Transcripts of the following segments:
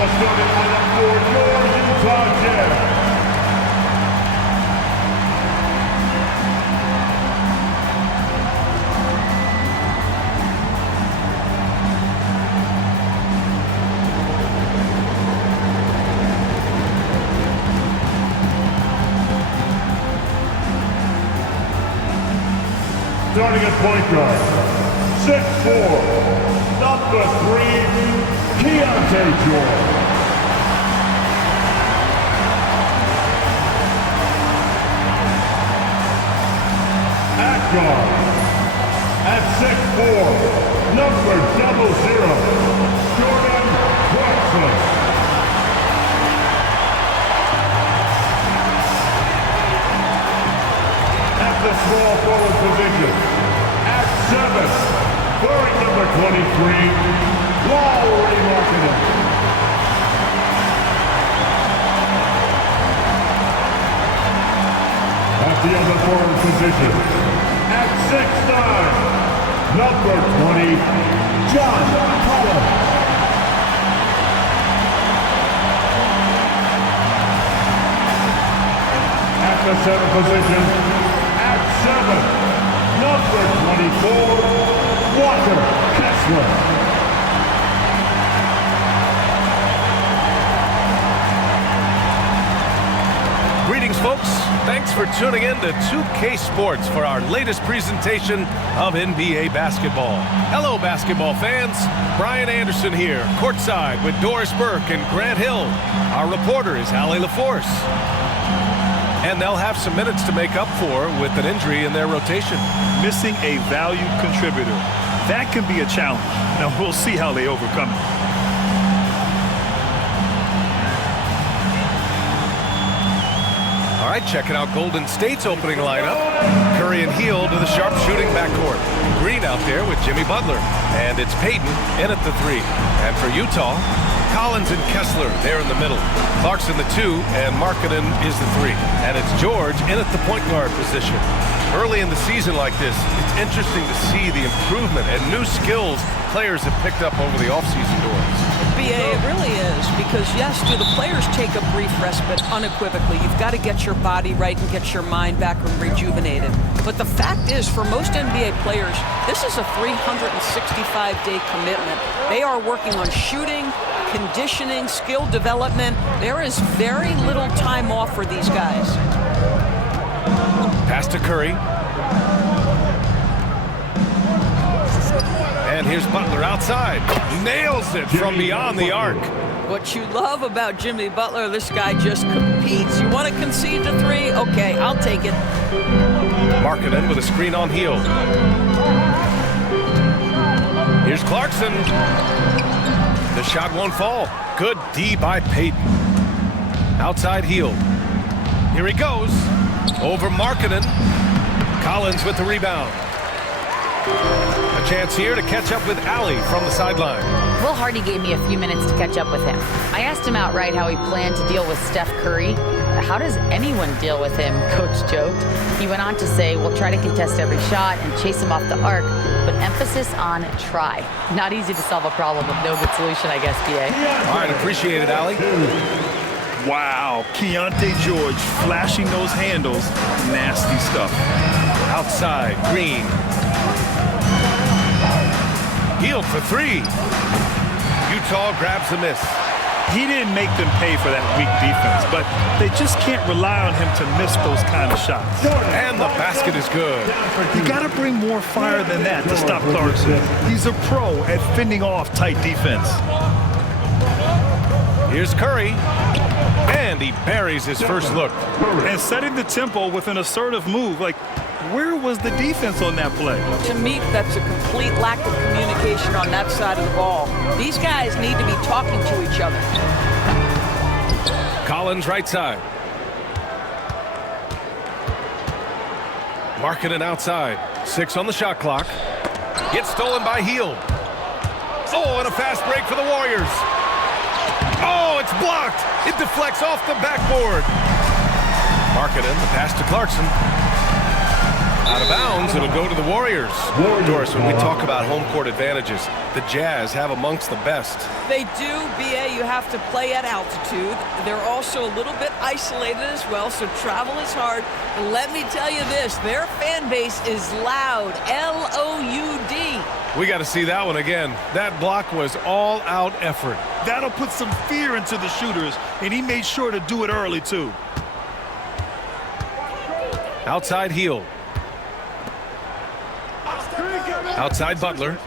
the starting lineup for your Utah Jazz. Starting at point guard, 6'4", number 3, Keyonte George. At guard, at 6'4", number 00, Jordan Clarkson. The small forward position. At 7, wearing number 23, Lauri Markkanen. At the other forward position. At 6'9", number 20, John Collins. At the center position. 7, number 24, Walker Kessler. Greetings, folks. Thanks for tuning in to 2K Sports for our latest presentation of NBA basketball. Hello, basketball fans. Brian Anderson here, courtside with Doris Burke and Grant Hill. Our reporter is Allie LaForce. And they'll have some minutes to make up for with an injury in their rotation. Missing a valued contributor. That can be a challenge. Now, we'll see how they overcome it. All right, checking out Golden State's opening lineup. Curry and Hield to the sharpshooting backcourt. Green out there with Jimmy Butler. And it's Payton in at the 3. And for Utah, Collins and Kessler there in the middle. Clarkson the 2, and Markkanen is the 3. And it's George in at the point guard position. Early in the season like this, it's interesting to see the improvement and new skills players have picked up over the offseason doors. BA, it really is, because yes, do the players take a brief respite? Unequivocally. You've got to get your body right and get your mind back and rejuvenated. But the fact is, for most NBA players, this is a 365-day commitment. They are working on shooting, conditioning, skill development. There is very little time off for these guys. Pass to Curry. And here's Butler outside. Nails it from beyond the arc. What you love about Jimmy Butler, this guy just competes. You want to concede to 3? Okay, I'll take it. Markkanen with a screen on Hield. Here's Clarkson. The shot won't fall. Good D by Payton. Outside Hield. Here he goes. Over Markkanen. Collins with the rebound. A chance here to catch up with Allie from the sideline. Will Hardy gave me a few minutes to catch up with him. I asked him outright how he planned to deal with Steph Curry. How does anyone deal with him, Coach joked. He went on to say, we'll try to contest every shot and chase him off the arc, but emphasis on try. Not easy to solve a problem with no good solution, I guess, BA. All right, appreciate it, Allie. Wow, Keyonte George flashing those handles. Nasty stuff. Outside, Green. Hield for 3. Utah grabs the miss. He didn't make them pay for that weak defense, but they just can't rely on him to miss those kind of shots. And the basket is good. You got to bring more fire than that to stop Clarkson. He's a pro at fending off tight defense. Here's Curry. And he buries his first look. And setting the tempo with an assertive move. Like, where was the defense on that play? To me, that's a complete lack of communication on that side of the ball. These guys need to be talking to each other. Collins right side. Markkanen outside. 6 on the shot clock. Gets stolen by Hield. Oh, and a fast break for the Warriors. Oh, it's blocked. It deflects off the backboard. Markkanen, the pass to Clarkson. Out of bounds, it'll go to the Warriors. Doris, when we talk about home court advantages, the Jazz have amongst the best. They do, BA. You have to play at altitude. They're also a little bit isolated as well, so travel is hard. And let me tell you this, their fan base is loud, L-O-U-D. We got to see that one again. That block was all-out effort. That'll put some fear into the shooters, and he made sure to do it early, too. Outside heel. Outside Butler.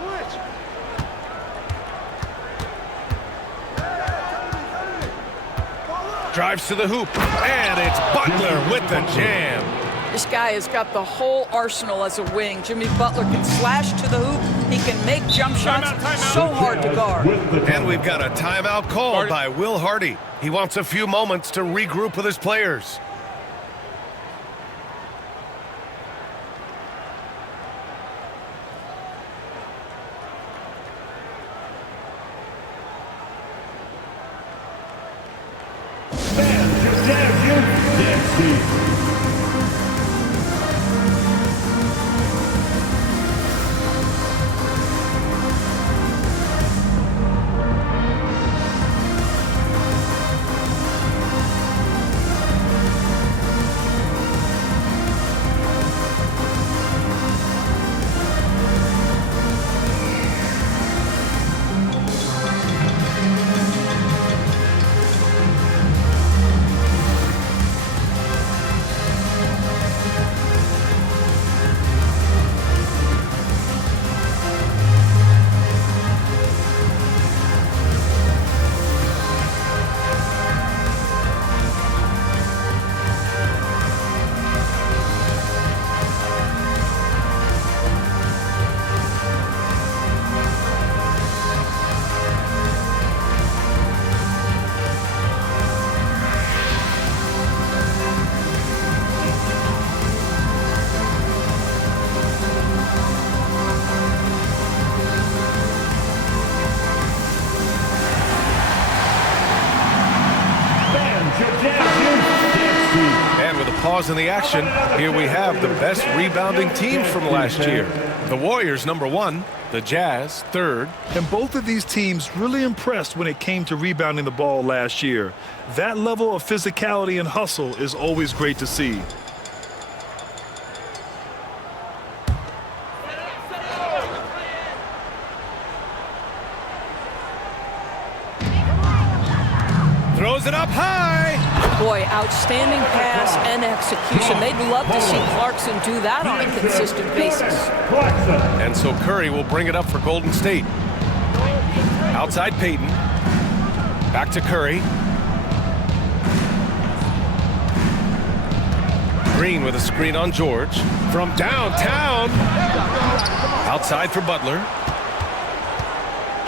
Drives to the hoop, and it's Butler with the jam. This guy has got the whole arsenal as a wing. Jimmy Butler can slash to the hoop. He can make jump shots so hard to guard. And we've got a timeout called by Will Hardy. He wants a few moments to regroup with his players. And with a pause in the action, here we have the best rebounding teams from last year. The Warriors, #1, the Jazz, 3rd. And both of these teams really impressed when it came to rebounding the ball last year. That level of physicality and hustle is always great to see. Throws it up high. Boy, outstanding pass and execution. They'd love to see Clarkson do that on a consistent basis. And so Curry will bring it up for Golden State. Outside Payton. Back to Curry. Green with a screen on George. From downtown. Outside for Butler.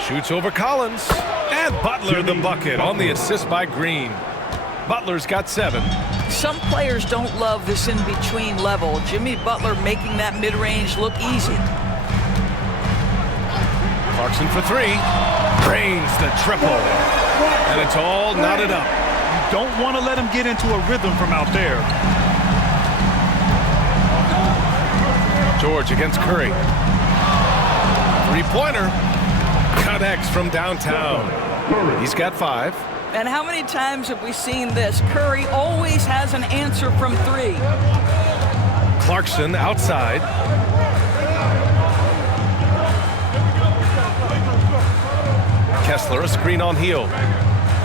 Shoots over Collins. And Butler the bucket on the assist by Green. Butler's got 7. Some players don't love this in-between level. Jimmy Butler making that mid-range look easy. Clarkson for 3. Drains the triple. And it's all knotted up. You don't want to let him get into a rhythm from out there. George against Curry. 3-pointer. Connects from downtown. He's got 5. And how many times have we seen this? Curry always has an answer from 3. Clarkson outside. Kessler a screen on heel.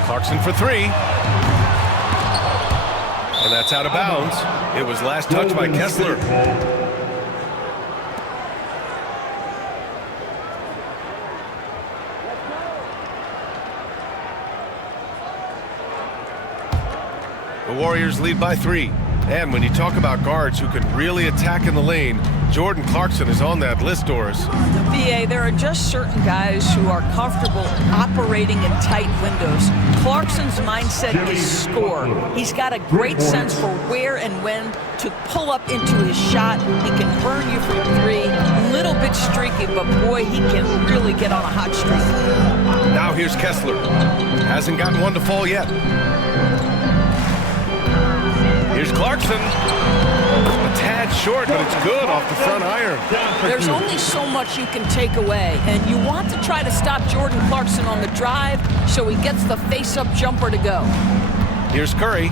Clarkson for 3. And that's out of bounds. It was last touched by Kessler. The Warriors lead by 3. And when you talk about guards who can really attack in the lane, Jordan Clarkson is on that list, Doris. BA, there are just certain guys who are comfortable operating in tight windows. Clarkson's mindset is score. He's got a great sense for where and when to pull up into his shot. He can burn you from 3. Little bit streaky, but boy, he can really get on a hot streak. Now here's Kessler. Hasn't gotten one to fall yet. Here's Clarkson. A tad short, but it's good off the front iron. There's only so much you can take away, and you want to try to stop Jordan Clarkson on the drive so he gets the face-up jumper to go. Here's Curry.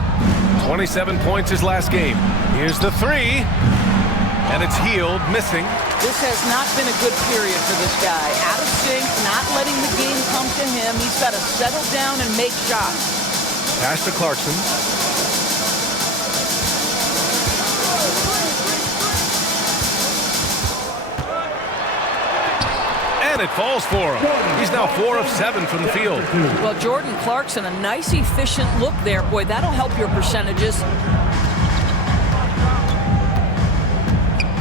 27 points his last game. Here's the three. And it's Hield, missing. This has not been a good period for this guy. Out of sync, not letting the game come to him. He's got to settle down and make shots. Pass to Clarkson. And it falls for him. He's now 4 of 7 from the field. Well, Jordan Clarkson, a nice, efficient look there. Boy, that'll help your percentages.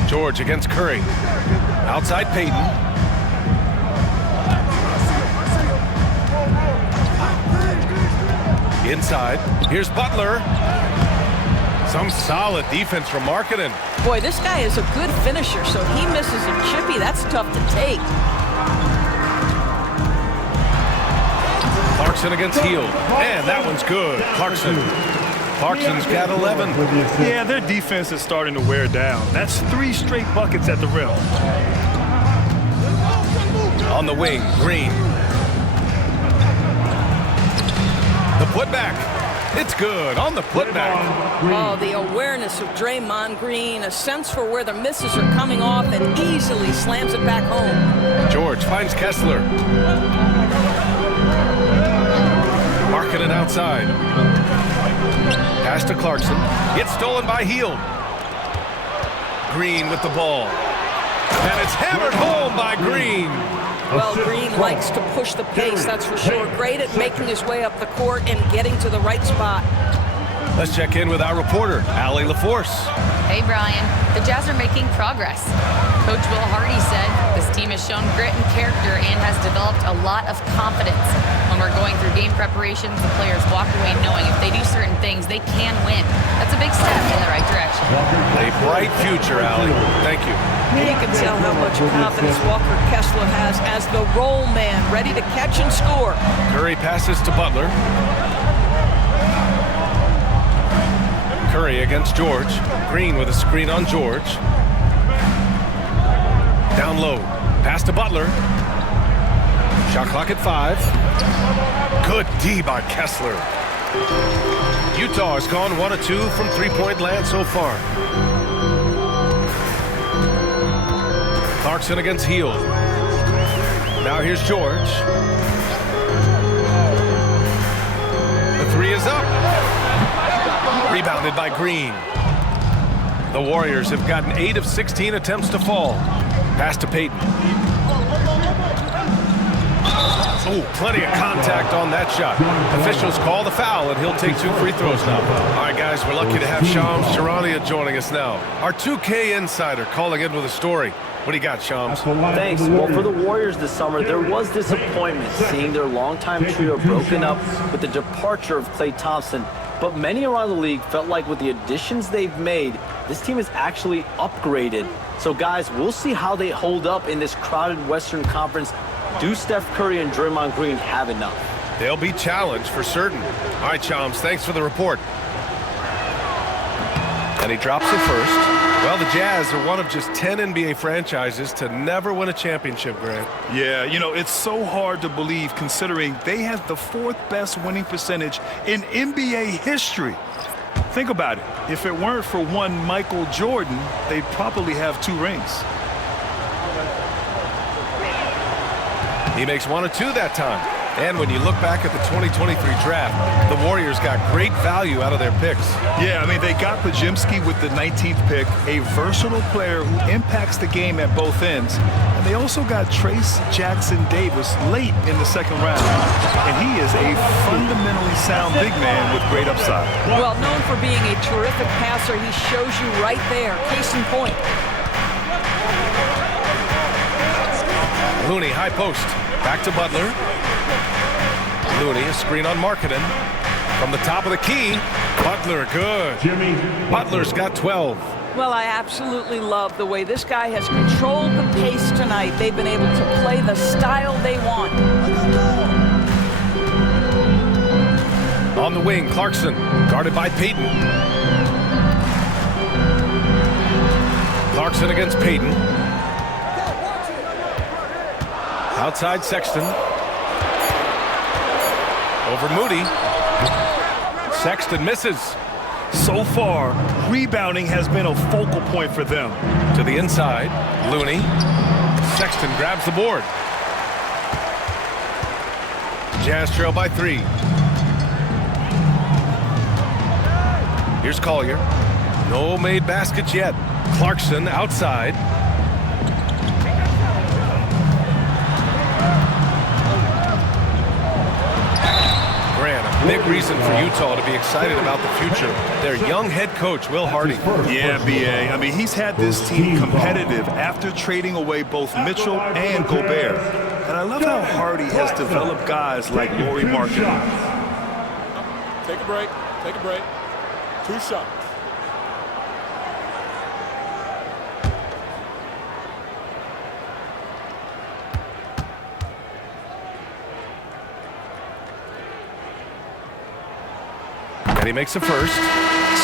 George against Curry. Outside Payton. Inside. Here's Butler. Some solid defense from Markkanen. Boy, this guy is a good finisher, so he misses a chippy. That's tough to take. Clarkson against Hield. And that one's good. Clarkson's got 11. Yeah, their defense is starting to wear down. That's 3 straight buckets at the rim. On the wing, Green. The putback. It's good on the putback. Oh, the awareness of Draymond Green, a sense for where the misses are coming off, and easily slams it back home. George finds Kessler. Markkanen outside. Pass to Clarkson. It's stolen by Hield. Green with the ball. And it's hammered home by Green. Well, Green likes to push the pace, that's for sure. Great at making his way up the court and getting to the right spot. Let's check in with our reporter, Allie LaForce. Hey, Brian. The Jazz are making progress. Coach Will Hardy said this team has shown grit and character and has developed a lot of confidence. When we're going through game preparations, the players walk away knowing if they do certain things, they can win. That's a big step in the right direction. A bright future, Allie. Thank you. You can tell how much confidence Walker Kessler has as the roll man, ready to catch and score. Curry passes to Butler. Curry against George. Green with a screen on George. Down low. Pass to Butler. Shot clock at 5. Good D by Kessler. Utah has gone 1 of 2 from three-point land so far. Clarkson against Hield. Now here's George. The three is up. Rebounded by Green. The Warriors have gotten 8 of 16 attempts to fall. Pass to Payton. Oh, plenty of contact on that shot. Officials call the foul, and he'll take 2 free throws now. All right, guys, we're lucky to have Shams Charania joining us now. Our 2K insider calling in with a story. What do you got, Shams? Thanks. Well, for the Warriors this summer, there was disappointment seeing their longtime trio broken up with the departure of Klay Thompson. But many around the league felt like with the additions they've made, this team is actually upgraded. So, guys, we'll see how they hold up in this crowded Western Conference. Do Steph Curry and Draymond Green have enough? They'll be challenged for certain. All right, Shams, thanks for the report. And he drops it first. Well, the Jazz are one of just 10 NBA franchises to never win a championship, Grant. Yeah, you know, it's so hard to believe considering they had the 4th best winning percentage in NBA history. Think about it. If it weren't for one Michael Jordan, they'd probably have 2 rings. He makes 1 of 2 that time. And when you look back at the 2023 draft, the Warriors got great value out of their picks. Yeah, I mean, they got Podziemski with the 19th pick, a versatile player who impacts the game at both ends. And they also got Trace Jackson Davis late in the 2nd round. And he is a fundamentally sound big man with great upside. Well, known for being a terrific passer, he shows you right there. Case in point. Looney, high post. Back to Butler. Looney, a screen on Markkanen. From the top of the key, Butler, good. Butler's got 12. Well, I absolutely love the way this guy has controlled the pace tonight. They've been able to play the style they want. On the wing, Clarkson, guarded by Payton. Clarkson against Payton. Outside Sexton. Over Moody. Sexton misses. So far, rebounding has been a focal point for them. To the inside, Looney. Sexton grabs the board. Jazz trail by 3. Here's Collier. No made baskets yet. Clarkson outside. Big reason for Utah to be excited about the future. Their young head coach, Will Hardy. Yeah, B.A. I mean, he's had this team competitive after trading away both Mitchell and Gobert. And I love how Hardy has developed guys like Lauri Markkanen. Take a break. Take a break. 2 shots. He makes a first.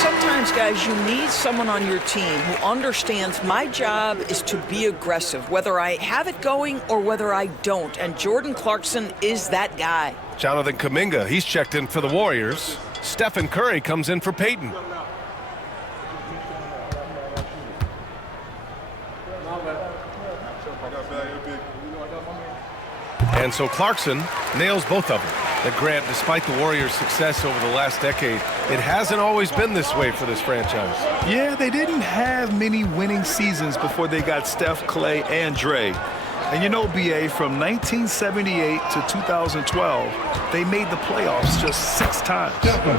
Sometimes, guys, you need someone on your team who understands my job is to be aggressive, whether I have it going or whether I don't. And Jordan Clarkson is that guy. Jonathan Kuminga, he's checked in for the Warriors. Stephen Curry comes in for Payton. And so Clarkson nails both of them. That Grant, despite the Warriors' success over the last decade, it hasn't always been this way for this franchise. Yeah, they didn't have many winning seasons before they got Steph, Clay, and Dre. And you know, B.A., from 1978 to 2012, they made the playoffs just 6 times.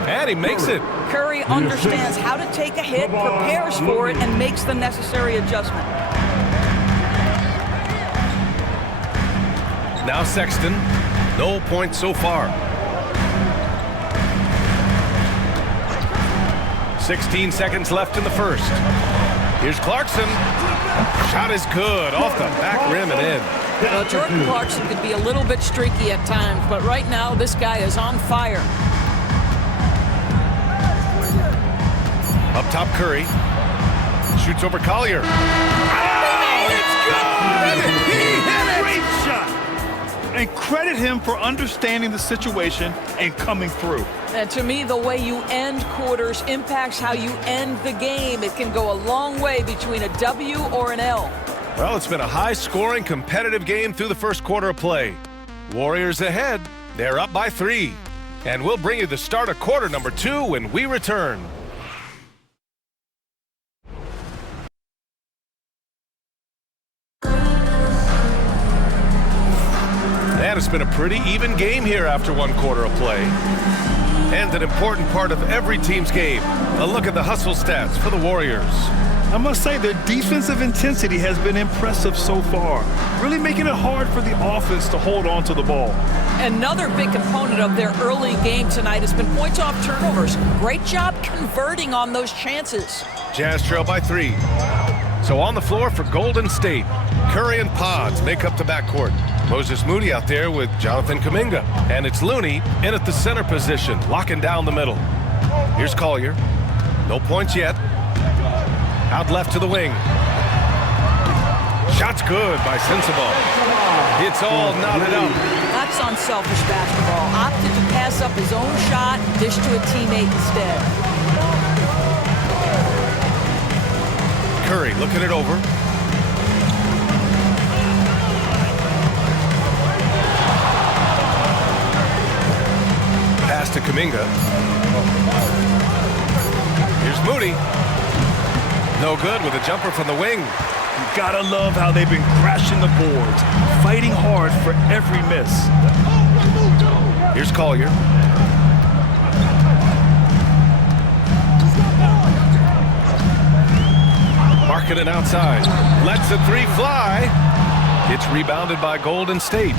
And he makes it. Curry understands how to take a hit, prepares for it, and makes the necessary adjustment. Now Sexton. No points so far. 16 seconds left in the first. Here's Clarkson. Shot is good. Off the back rim and in. Well, Jordan Clarkson can be a little bit streaky at times, but right now this guy is on fire. Up top, Curry. Shoots over Collier. Oh, it's good! He hit it! Great shot! And credit him for understanding the situation and coming through. And to me, the way you end quarters impacts how you end the game. It can go a long way between a W or an L. Well, it's been a high-scoring, competitive game through the first quarter of play. Warriors ahead. They're up by 3. And we'll bring you the start of quarter number 2 when we return. And it's been a pretty even game here after 1 quarter of play. And an important part of every team's game. A look at the hustle stats for the Warriors. I must say their defensive intensity has been impressive so far, really making it hard for the offense to hold on to the ball. Another big component of their early game tonight has been points off turnovers. Great job converting on those chances. Jazz trail by 3. So on the floor for Golden State, Curry and Pods make up the backcourt. Moses Moody out there with Jonathan Kuminga. And it's Looney in at the center position, locking down the middle. Here's Collier. No points yet. Out left to the wing. Shot's good by Sensabaugh. It's all knotted up. That's unselfish basketball. Opted to pass up his own shot, dish to a teammate instead. Curry looking it over. Pass to Kuminga. Here's Moody. No good with a jumper from the wing. You gotta love how they've been crashing the boards, fighting hard for every miss. Here's Collier. Markkanen outside. Lets the 3 fly. It's rebounded by Golden State.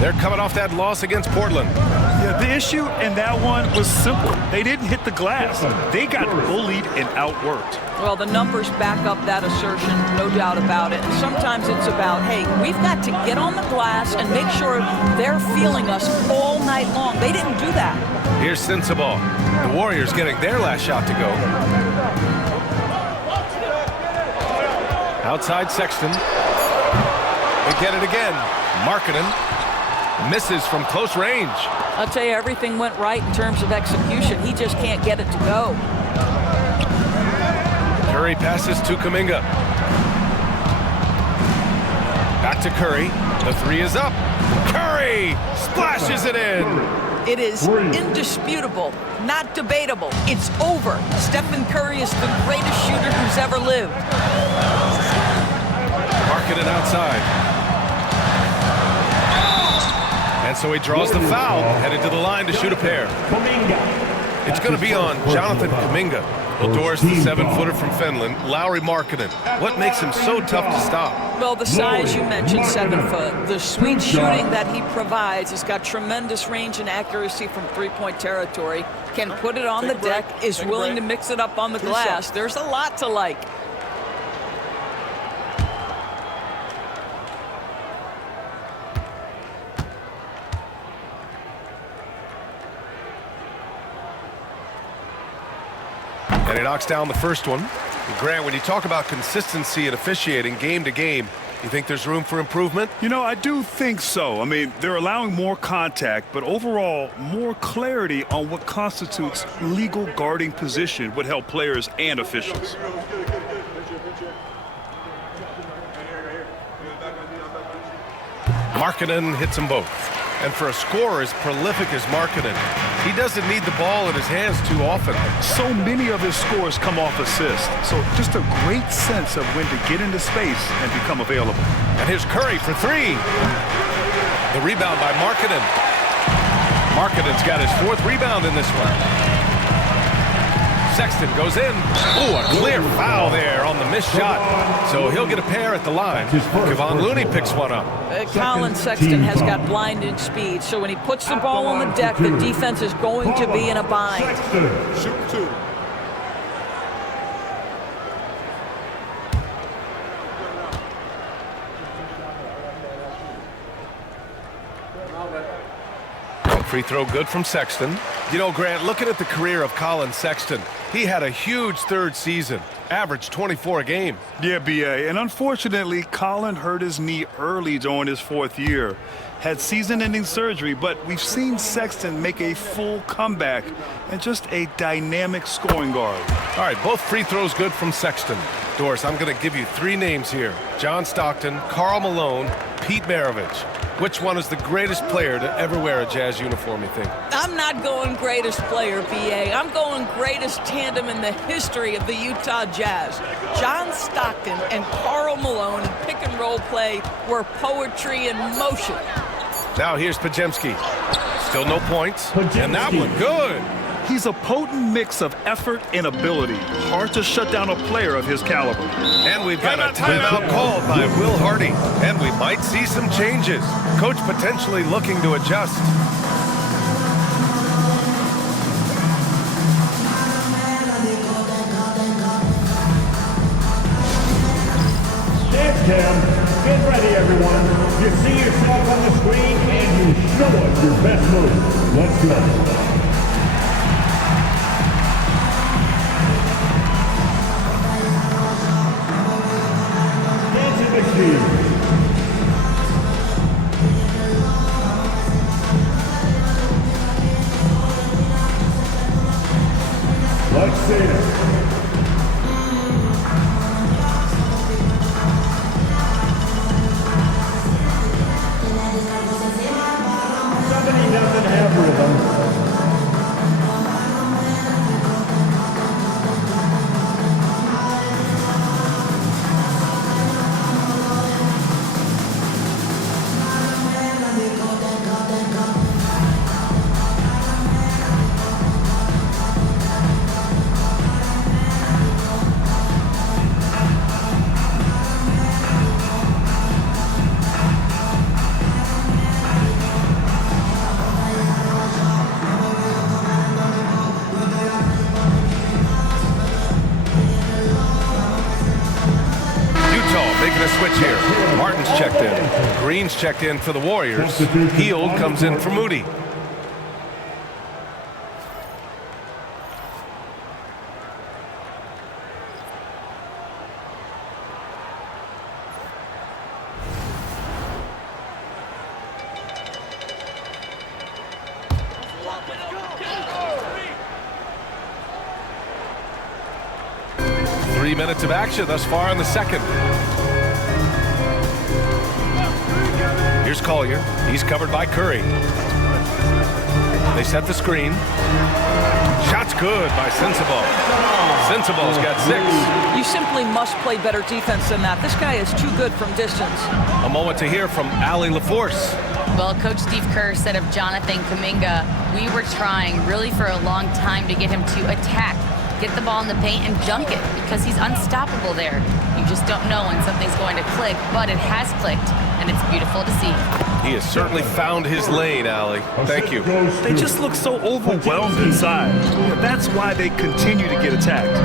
They're coming off that loss against Portland. Yeah, the issue in that one was simple. They didn't hit the glass. They got bullied and outworked. Well, the numbers back up that assertion, no doubt about it. And sometimes it's about, hey, we've got to get on the glass and make sure they're feeling us all night long. They didn't do that. Here's Sensabaugh. The Warriors getting their last shot to go. Outside Sexton. They get it again. Markkanen misses from close range. I'll tell you, everything went right in terms of execution. He just can't get it to go. Curry passes to Kuminga. Back to Curry. The three is up. Curry splashes it in. It is indisputable, not debatable. It's over. Stephen Curry is the greatest shooter who's ever lived. Markkanen outside. And so he draws the foul, headed to the line to shoot a pair. It's going to be on Jonathan Kuminga. Well, Doris, the 7-footer from Finland, Lauri Markkanen. What makes him so tough to stop? Well, the size you mentioned, 7 foot. The sweet shooting that he provides has got tremendous range and accuracy from three-point territory. Can put it on the deck, is willing to mix it up on the glass. There's a lot to like. And he knocks down the first one. And Grant, when you talk about consistency and officiating game to game, you think there's room for improvement? You know, I do think so. I mean, they're allowing more contact, but overall, more clarity on what constitutes legal guarding position would help players and officials. Markkanen hits them both. And for a scorer as prolific as Markkanen, he doesn't need the ball in his hands too often. So many of his scores come off assists. So just a great sense of when to get into space and become available. And here's Curry for three. The rebound by Markkanen. Markkanen's got his 4th rebound in this one. Sexton goes in. Ooh, a clear foul there on the missed shot. So he'll get a pair at the line. Kevon Looney picks one up. Colin Sexton has got blinding speed, so when he puts the ball on the deck, the defense is going to be in a bind. Shoot 2. Free throw good from Sexton. You know, Grant, looking at the career of Colin Sexton, he had a huge 3rd season, averaged 24 a game. Yeah, B.A. And unfortunately, Colin hurt his knee early during his 4th year. Had season-ending surgery, but we've seen Sexton make a full comeback and just a dynamic scoring guard. All right, both free throws good from Sexton. Doris, I'm going to give you 3 names here. John Stockton, Karl Malone, Pete Maravich. Which one is the greatest player to ever wear a Jazz uniform, you think? I'm not going greatest player, B.A. I'm going greatest tandem in the history of the Utah Jazz. John Stockton and Karl Malone in pick-and-roll play were poetry in motion. Now here's Podziemski. Still no points. And that one good. He's a potent mix of effort and ability. Hard to shut down a player of his caliber. And we've got a timeout called by Will Hardy. And we might see some changes. Coach potentially looking to adjust. Dance cam, get ready everyone. You see yourself on the screen and you show us your best move. Let's go. Let's see it. Somebody doesn't have rhythm. Making a switch here. Martin's checked in. Green's checked in for the Warriors. Hield comes in for Moody. minutes of action thus far in the second. Here's Collier. He's covered by Curry. They set the screen. Shot's good by Sensabaugh. Sensabaugh's got 6. You simply must play better defense than that. This guy is too good from distance. A moment to hear from Allie LaForce. Well, Coach Steve Kerr said of Jonathan Kuminga, we were trying really for a long time to get him to attack, get the ball in the paint and dunk it because he's unstoppable there. You just don't know when something's going to click, but it has clicked, and it's beautiful to see. He has certainly found his lane, Allie. Thank you. They just look so overwhelmed inside. That's why they continue to get attacked.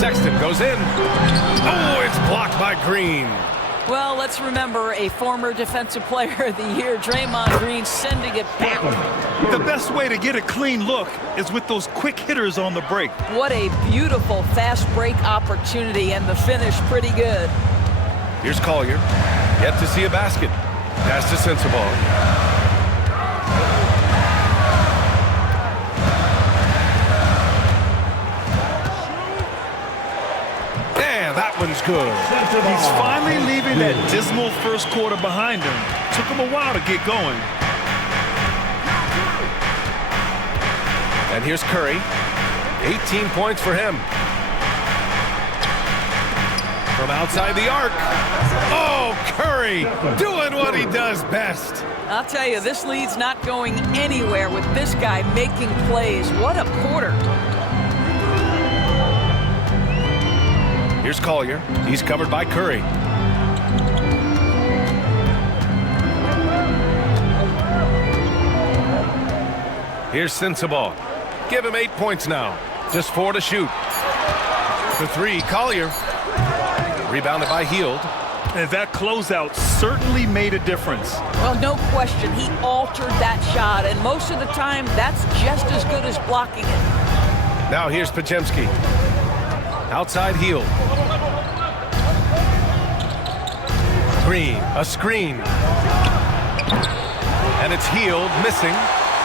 Sexton goes in. Oh, it's blocked by Green. Well, let's remember a former Defensive Player of the Year, Draymond Green, sending it back. The best way to get a clean look is with those quick hitters on the break. What a beautiful fast break opportunity, and the finish pretty good. Here's Collier. Yet to see a basket. Pass to Sensabaugh. And that one's good. He's finally leaving that dismal first quarter behind him. Took him a while to get going. And here's Curry. 18 points for him. From outside the arc. Oh, Curry doing what he does best. I'll tell you, this lead's not going anywhere with this guy making plays. What a quarter. Here's Collier. He's covered by Curry. Here's Sensabaugh. Give him 8 points now. Just 4 to shoot. For 3, Collier. Rebounded by Hield. And that closeout certainly made a difference. Well, no question. He altered that shot, and most of the time, that's just as good as blocking it. Now here's Podziemski. Outside Hield. Green, a screen. And it's Hield missing.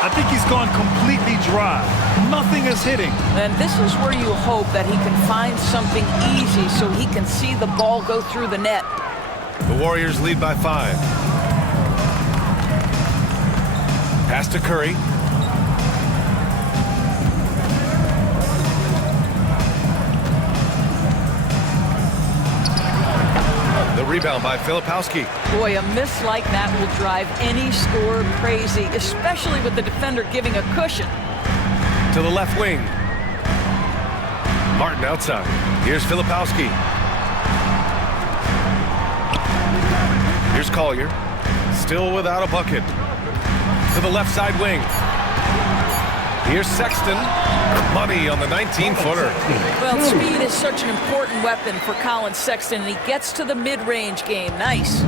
I think he's gone completely dry. Nothing is hitting. And this is where you hope that he can find something easy so he can see the ball go through the net. The Warriors lead by 5. Pass to Curry. The rebound by Filipowski. Boy, a miss like that will drive any scorer crazy, especially with the defender giving a cushion. To the left wing. Martin outside. Here's Filipowski. Here's Collier. Still without a bucket. To the left side wing. Here's Sexton. Money on the 19-footer. Well, speed is such an important weapon for Colin Sexton, and he gets to the mid-range game. Nice.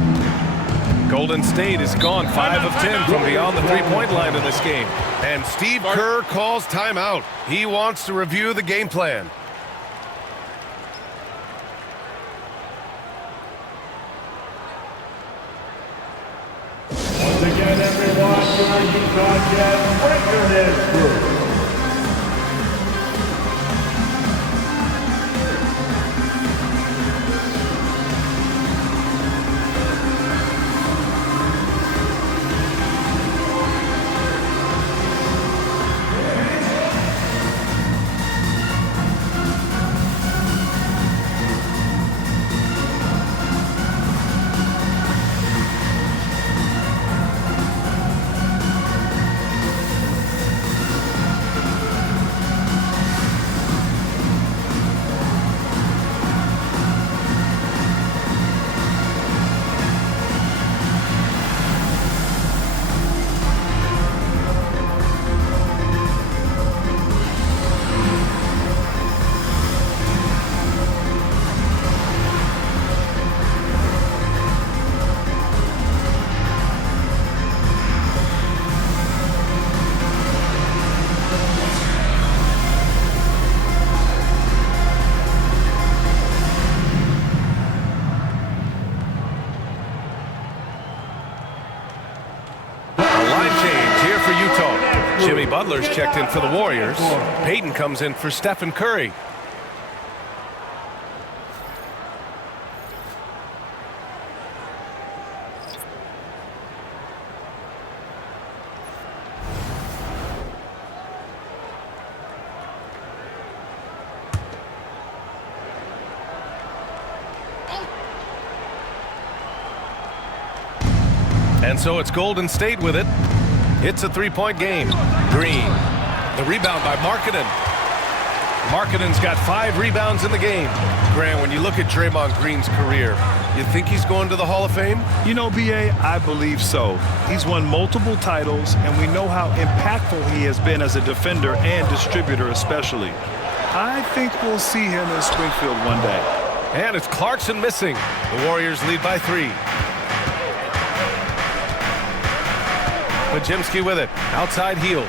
Golden State is gone 5 of 10 from beyond the three-point line in this game. And Steve Kerr calls timeout. He wants to review the game plan. Once again, everyone, your Utah Jazz break your heads through. Jimmy Butler's checked in for the Warriors. Payton comes in for Stephen Curry. And so it's Golden State with it. It's a three-point game. Green. The rebound by Markkanen. Markkanen's got 5 rebounds in the game. Grant, when you look at Draymond Green's career, you think he's going to the Hall of Fame? You know, B.A., I believe so. He's won multiple titles, and we know how impactful he has been as a defender and distributor especially. I think we'll see him in Springfield one day. And it's Clarkson missing. The Warriors lead by 3. Podziemski with it. Outside heel.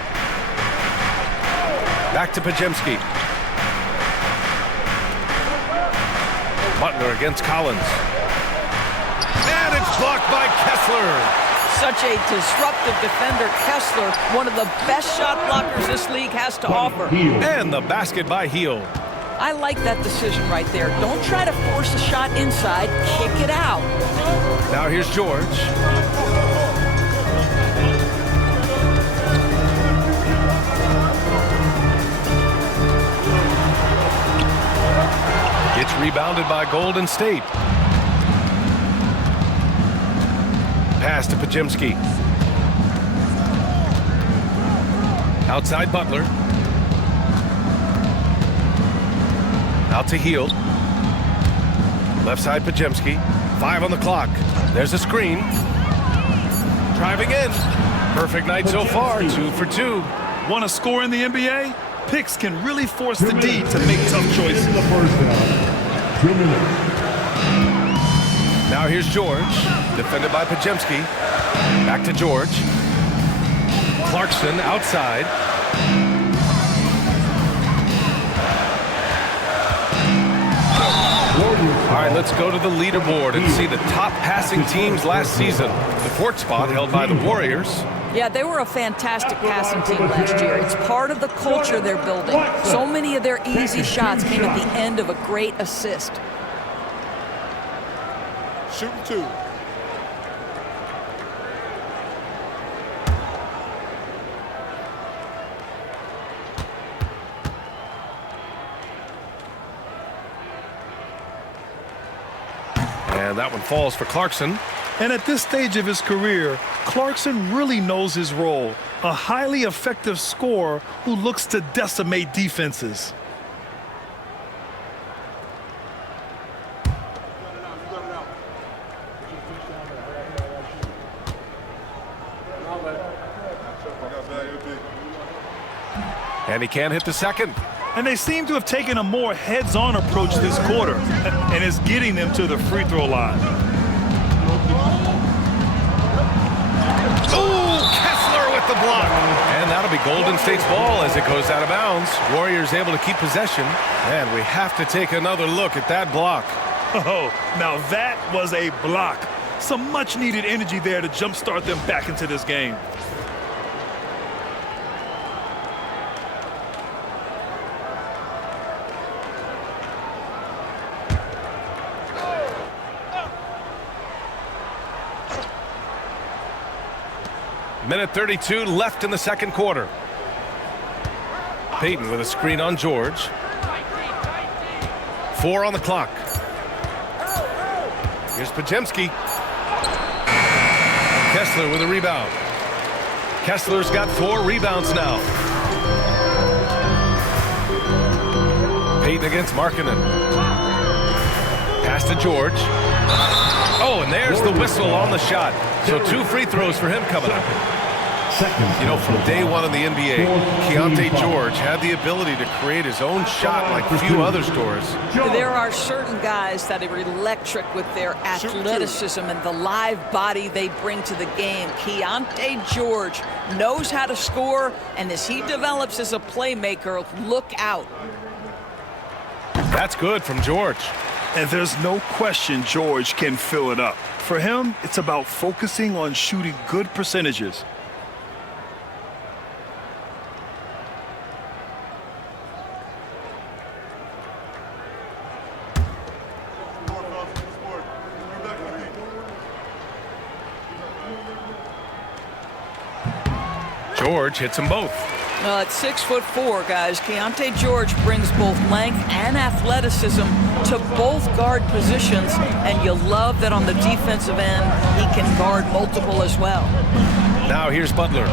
Back to Podziemski. Butler against Collins. And it's blocked by Kessler. Such a disruptive defender, Kessler, one of the best shot blockers this league has to offer. And the basket by Heel. I like that decision right there. Don't try to force a shot inside. Kick it out. Now here's George. It's rebounded by Golden State. Pass to Podziemski. Outside Butler. Out to Heel. Left side Podziemski. 5 on the clock. There's a screen. Driving in. Perfect night so far. 2 for 2. Want to score in the NBA? Picks can really force the D to make tough choices. In the first half. 2 minutes. Now here's George. Defended by Podziemski. Back to George. Clarkson outside. All right, let's go to the leaderboard and see the top passing teams last season. The 4th spot held by the Warriors. Yeah, they were a fantastic passing team last year. It's part of the culture they're building. So many of their easy shots came at the end of a great assist. Shooting 2. And that one falls for Clarkson. And at this stage of his career, Clarkson really knows his role. A highly effective scorer who looks to decimate defenses. And he can't hit the second. And they seem to have taken a more heads-on approach this quarter, and is getting them to the free throw line. Oh, Kessler with the block. And that'll be Golden State's ball as it goes out of bounds. Warriors able to keep possession. And we have to take another look at that block. Oh, now that was a block. Some much-needed energy there to jumpstart them back into this game. Minute 32 left in the second quarter. Payton with a screen on George. 4 on the clock. Here's Podziemski. Kessler with a rebound. Kessler's got 4 rebounds now. Payton against Markkanen. Pass to George. Oh, and there's the whistle on the shot. So 2 free throws for him coming up. You know, from day one in the NBA, Keontae George had the ability to create his own shot like few other stores. There are certain guys that are electric with their athleticism and the live body they bring to the game. Keontae George knows how to score, and as he develops as a playmaker, look out. That's good from George. And there's no question George can fill it up. For him, it's about focusing on shooting good percentages. George hits them both. At 6'4", guys, Keontae George brings both length and athleticism to both guard positions, and you love that on the defensive end, he can guard multiple as well. Now here's Butler. 11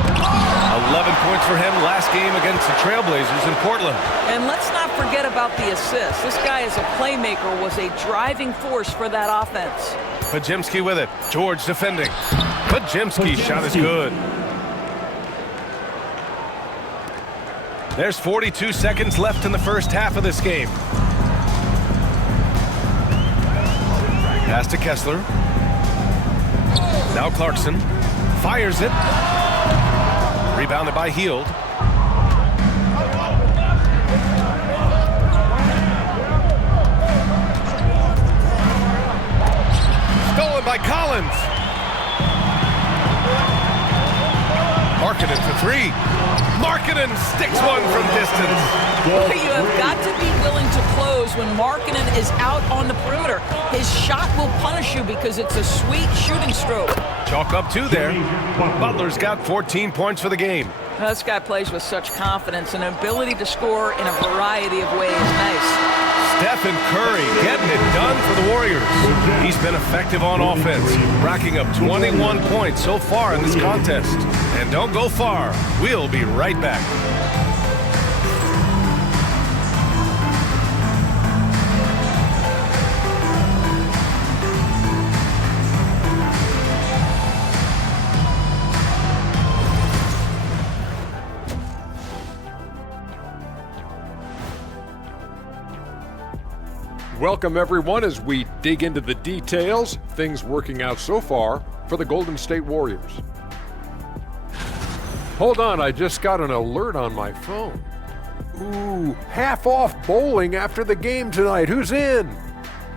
points for him last game against the Trailblazers in Portland. And let's not forget about the assist. This guy as a playmaker was a driving force for that offense. Podziemski with it. George defending. Podziemski's shot is good. There's 42 seconds left in the first half of this game. Pass to Kessler. Now Clarkson. Fires it. Rebounded by Hield. Stolen by Collins. Markkanen for three. Markkanen sticks one from distance. You have got to be willing to close when Markkanen is out on the perimeter. His shot will punish you because it's a sweet shooting stroke. Chalk up two there. Butler's got 14 points for the game. This guy plays with such confidence and ability to score in a variety of ways. Nice. Stephen Curry getting it done for the Warriors. He's been effective on offense, racking up 21 points so far in this contest. And don't go far. We'll be right back. Welcome everyone as we dig into the details, things working out so far for the Golden State Warriors. Hold on, I just got an alert on my phone. Ooh, half off bowling after the game tonight. Who's in?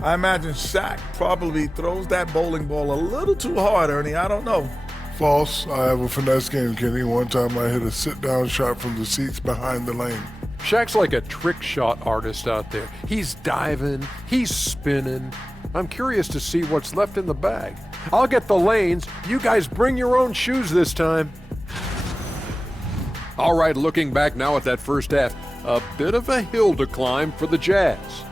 I imagine Shaq probably throws that bowling ball a little too hard, Ernie. I don't know. False. I have a finesse game, Kenny. One time I hit a sit-down shot from the seats behind the lane. Shaq's like a trick shot artist out there. He's diving, he's spinning. I'm curious to see what's left in the bag. I'll get the lanes. You guys bring your own shoes this time. All right, looking back now at that first half, a bit of a hill to climb for the Jazz.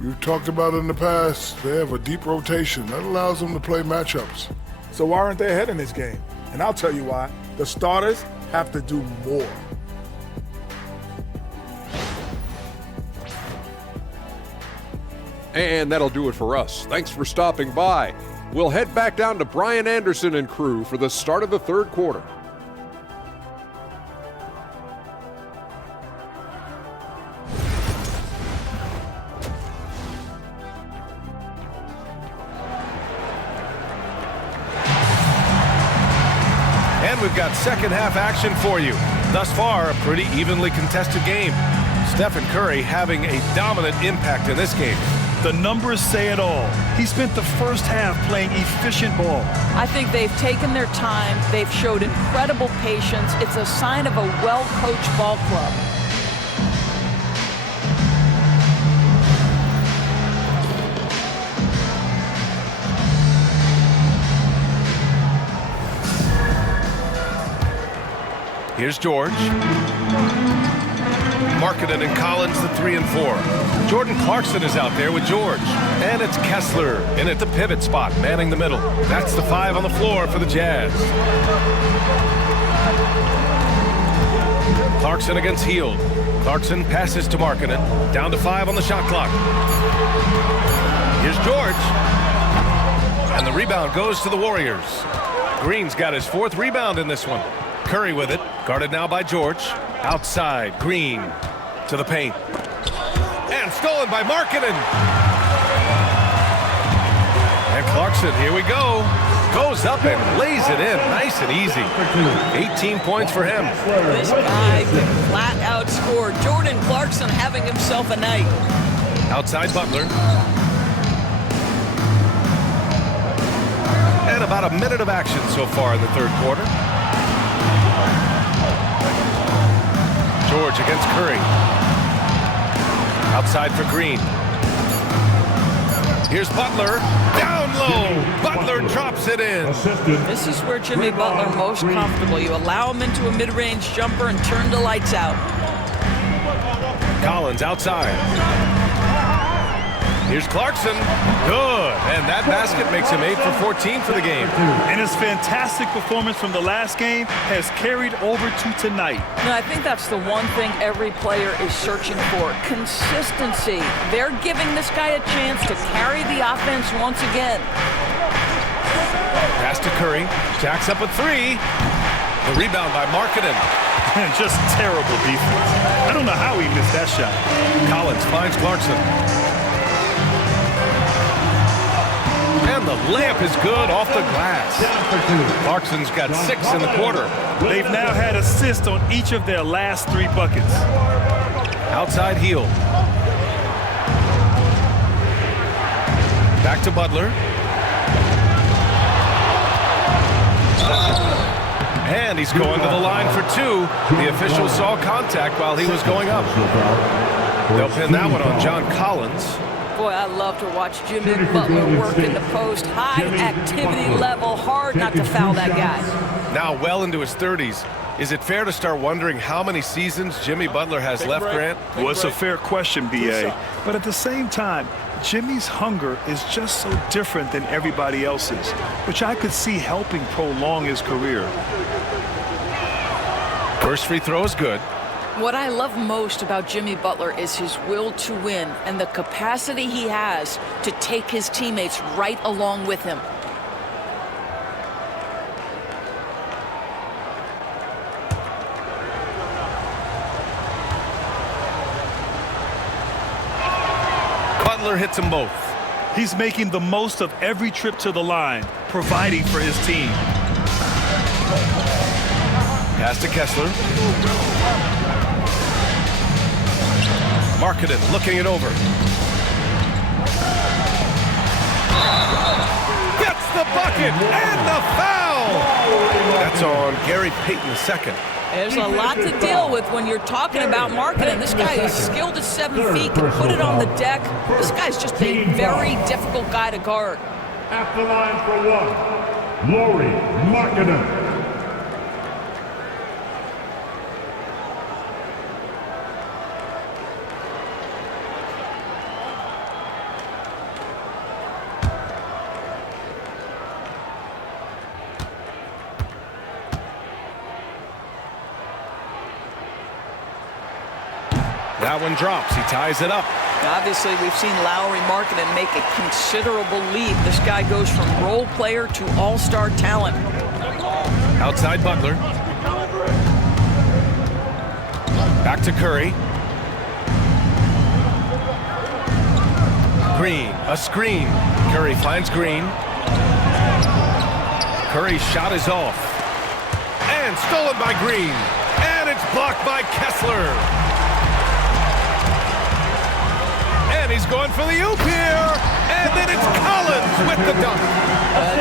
We've talked about it in the past. They have a deep rotation. That allows them to play matchups. So why aren't they ahead in this game? And I'll tell you why. The starters have to do more. And that'll do it for us. Thanks for stopping by. We'll head back down to Brian Anderson and crew for the start of the third quarter. And we've got second half action for you. Thus far, a pretty evenly contested game. Stephen Curry having a dominant impact in this game. The numbers say it all. He spent the first half playing efficient ball. I think they've taken their time. They've showed incredible patience. It's a sign of a well-coached ball club. Here's George. Markkanen and Collins, the 3 and 4. Jordan Clarkson is out there with George. And it's Kessler in at the pivot spot, manning the middle. That's the 5 on the floor for the Jazz. Clarkson against Hield. Clarkson passes to Markkanen. Down to 5 on the shot clock. Here's George. And the rebound goes to the Warriors. Green's got his 4th rebound in this one. Curry with it, guarded now by George. Outside, Green to the paint. And stolen by Markkanen. And Clarkson, here we go. Goes up and lays it in, nice and easy. 18 points for him. This guy can flat out score. Jordan Clarkson having himself a night. Outside Butler. And about a minute of action so far in the third quarter. George against Curry. Outside for Green. Here's Butler. Down low. Butler drops it in. This is where Jimmy Butler most comfortable. You allow him into a mid-range jumper and turn the lights out. Collins outside. Here's Clarkson. Good. And that basket makes him 8 for 14 for the game. And his fantastic performance from the last game has carried over to tonight. No, I think that's the one thing every player is searching for. Consistency. They're giving this guy a chance to carry the offense once again. Pass to Curry. Jacks up a 3. The rebound by Markkanen. Just terrible defense. I don't know how he missed that shot. Collins finds Clarkson. And the layup is good off the glass. Clarkson's got 6 in the quarter. They've now had assists on each of their last 3 buckets. Outside heel. Back to Butler. And he's going to the line for 2. The official saw contact while he was going up. They'll pin that one on John Collins. Boy, I love to watch Jimmy Butler work in the post. High activity level, hard not to foul that guy. Now well into his 30s. Is it fair to start wondering how many seasons Jimmy Butler has left, Grant? Well, it's a fair question, B.A. But at the same time, Jimmy's hunger is just so different than everybody else's, which I could see helping prolong his career. First free throw is good. What I love most about Jimmy Butler is his will to win and the capacity he has to take his teammates right along with him. Butler hits them both. He's making the most of every trip to the line, providing for his team. Pass to Kessler. Markkanen looking it over. Gets the bucket and the foul! That's on Gary Payton II. There's a lot to deal with when you're talking about Markkanen. This guy is skilled at 7 feet, can put it on the deck. This guy's just a very difficult guy to guard. At the line for 1, Lauri Markkanen. That one drops. He ties it up. Obviously, we've seen Lauri Markkanen make a considerable leap. This guy goes from role player to all-star talent. Outside Butler. Back to Curry. Green, a screen. Curry finds Green. Curry's shot is off. And stolen by Green. And it's blocked by Kessler. And he's going for the oop here. And then it's Collins with the dunk.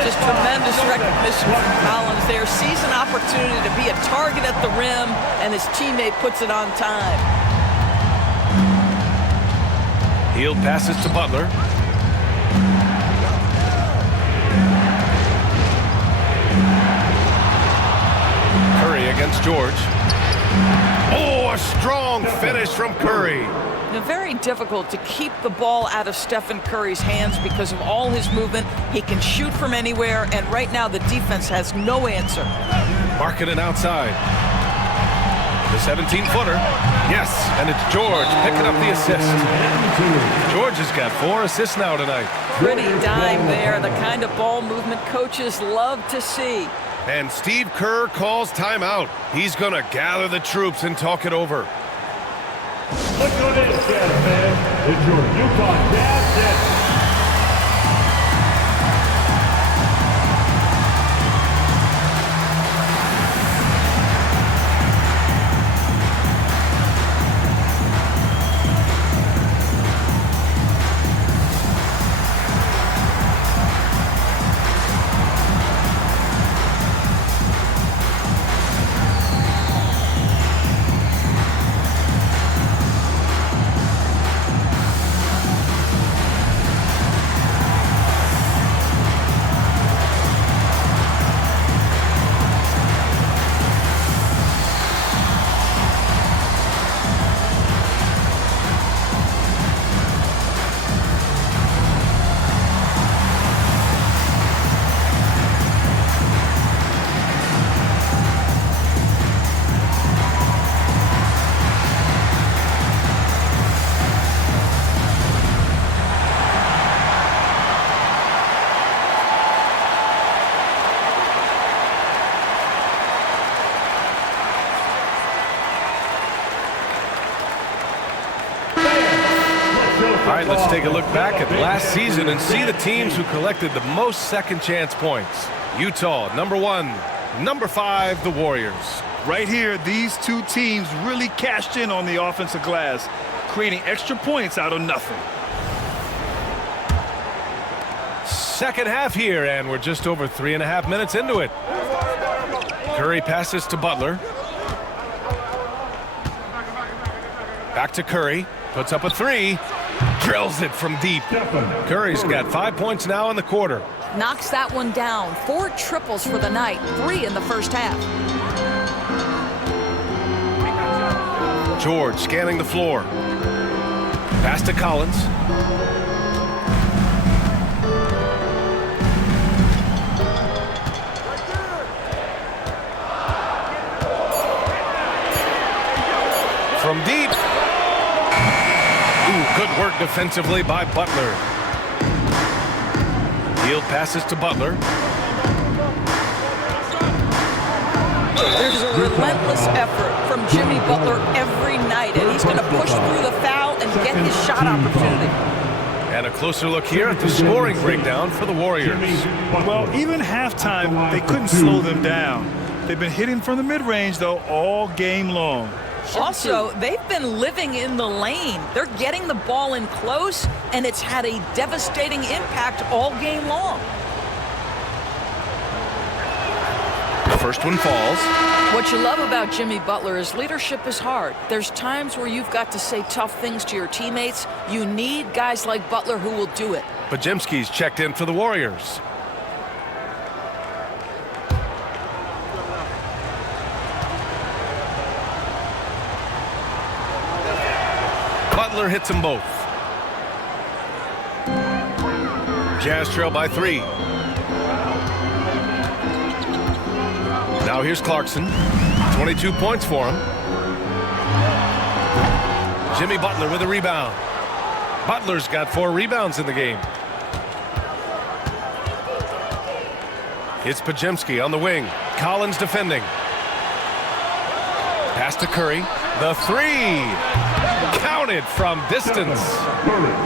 Just tremendous recognition from Collins there. Sees an opportunity to be a target at the rim, and his teammate puts it on time. Hield passes to Butler. Curry against George. Oh, a strong finish from Curry. Very difficult to keep the ball out of Stephen Curry's hands because of all his movement. He can shoot from anywhere, and right now the defense has no answer. Markkanen outside. The 17-footer. Yes, and it's George picking up the assist. George has got 4 assists now tonight. Pretty dime there, the kind of ball movement coaches love to see. And Steve Kerr calls timeout. He's going to gather the troops and talk it over. Look at this, man. It's your Utah Jazz. Take a look back at last season and see the teams who collected the most second chance points. Utah, number 1. Number 5, the Warriors. Right here, these two teams really cashed in on the offensive glass, creating extra points out of nothing. Second half here, and we're just over 3.5 minutes into it. Curry passes to Butler. Back to Curry. Puts up a 3. Drills it from deep. Curry's got 5 points now in the quarter. Knocks that one down. 4 triples for the night. 3 in the first half. George scanning the floor. Pass to Collins. From deep. Ooh, good work defensively by Butler. Field passes to Butler. There's a relentless effort from Jimmy Butler every night, and he's going to push through the foul and get his shot opportunity. And a closer look here at the scoring breakdown for the Warriors. Well, even halftime, they couldn't slow them down. They've been hitting from the mid-range, though, all game long. Also, they've been living in the lane. They're getting the ball in close, and it's had a devastating impact all game long. The first one falls. What you love about Jimmy Butler is leadership is hard. There's times where you've got to say tough things to your teammates. You need guys like Butler who will do it. Pajemski's checked in for the Warriors. Butler hits them both. Jazz trail by 3. Now here's Clarkson. 22 points for him. Jimmy Butler with a rebound. Butler's got 4 rebounds in the game. It's Pajemski on the wing. Collins defending. Pass to Curry. The 3. Counted from distance.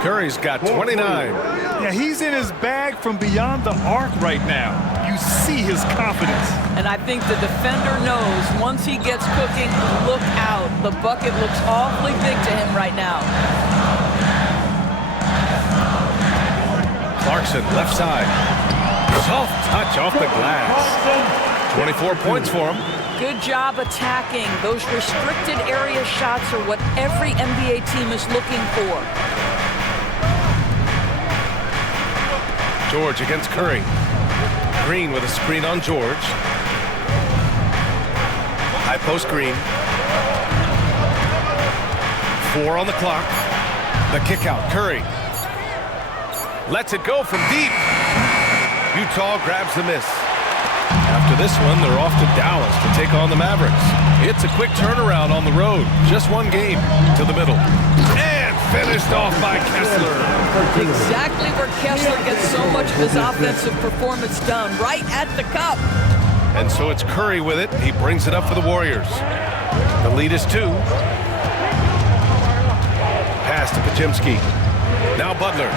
Curry's got 29. Yeah, he's in his bag from beyond the arc right now. You see his confidence. And I think the defender knows once he gets cooking, look out. The bucket looks awfully big to him right now. Clarkson, left side. Soft touch off the glass. 24 points for him. Good job attacking. Those restricted area shots are what every NBA team is looking for. George against Curry. Green with a screen on George. High post Green. 4 on the clock. The kick out. Curry lets it go from deep. Utah grabs the miss. After this one, they're off to Dallas to take on the Mavericks. It's a quick turnaround on the road. Just one game to the middle. And finished off by Kessler. Exactly where Kessler gets so much of his offensive performance done, right at the cup. And so it's Curry with it. He brings it up for the Warriors. The lead is 2. Pass to Pajemski. Now Butler.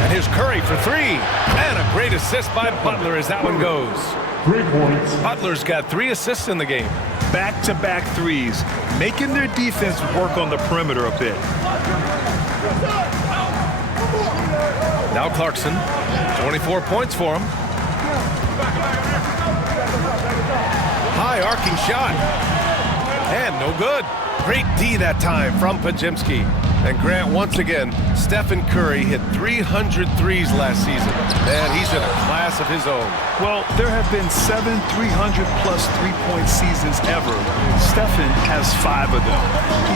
And here's Curry for 3. And a great assist by Butler as that one goes. 3 points. Butler's got 3 assists in the game. Back-to-back threes, making their defense work on the perimeter a bit. Now Clarkson, 24 points for him. High arcing shot. And no good. Great D that time from Pajemski. And Grant, once again, Stephen Curry hit 300 threes last season. And he's in a class of his own. Well, there have been 7 300-plus three-point seasons ever. Stephen has 5 of them.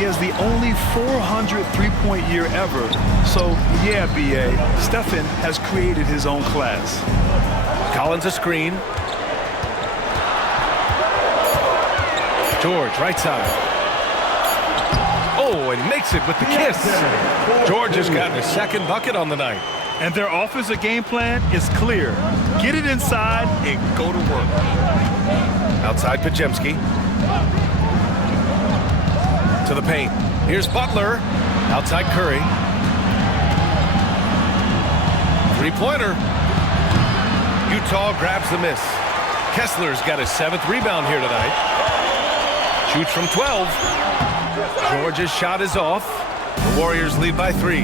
He has the only 400 three-point year ever. So, yeah, B.A., Stephen has created his own class. Collins a screen. George, right side. Oh, and makes it with the kiss. George has gotten his 2nd bucket on the night. And their offensive game plan is clear. Get it inside and go to work. Outside Pajemski. To the paint. Here's Butler. Outside Curry. Three-pointer. Utah grabs the miss. Kessler's got his 7th rebound here tonight. Shoots from 12. Georgia's shot is off. The Warriors lead by 3.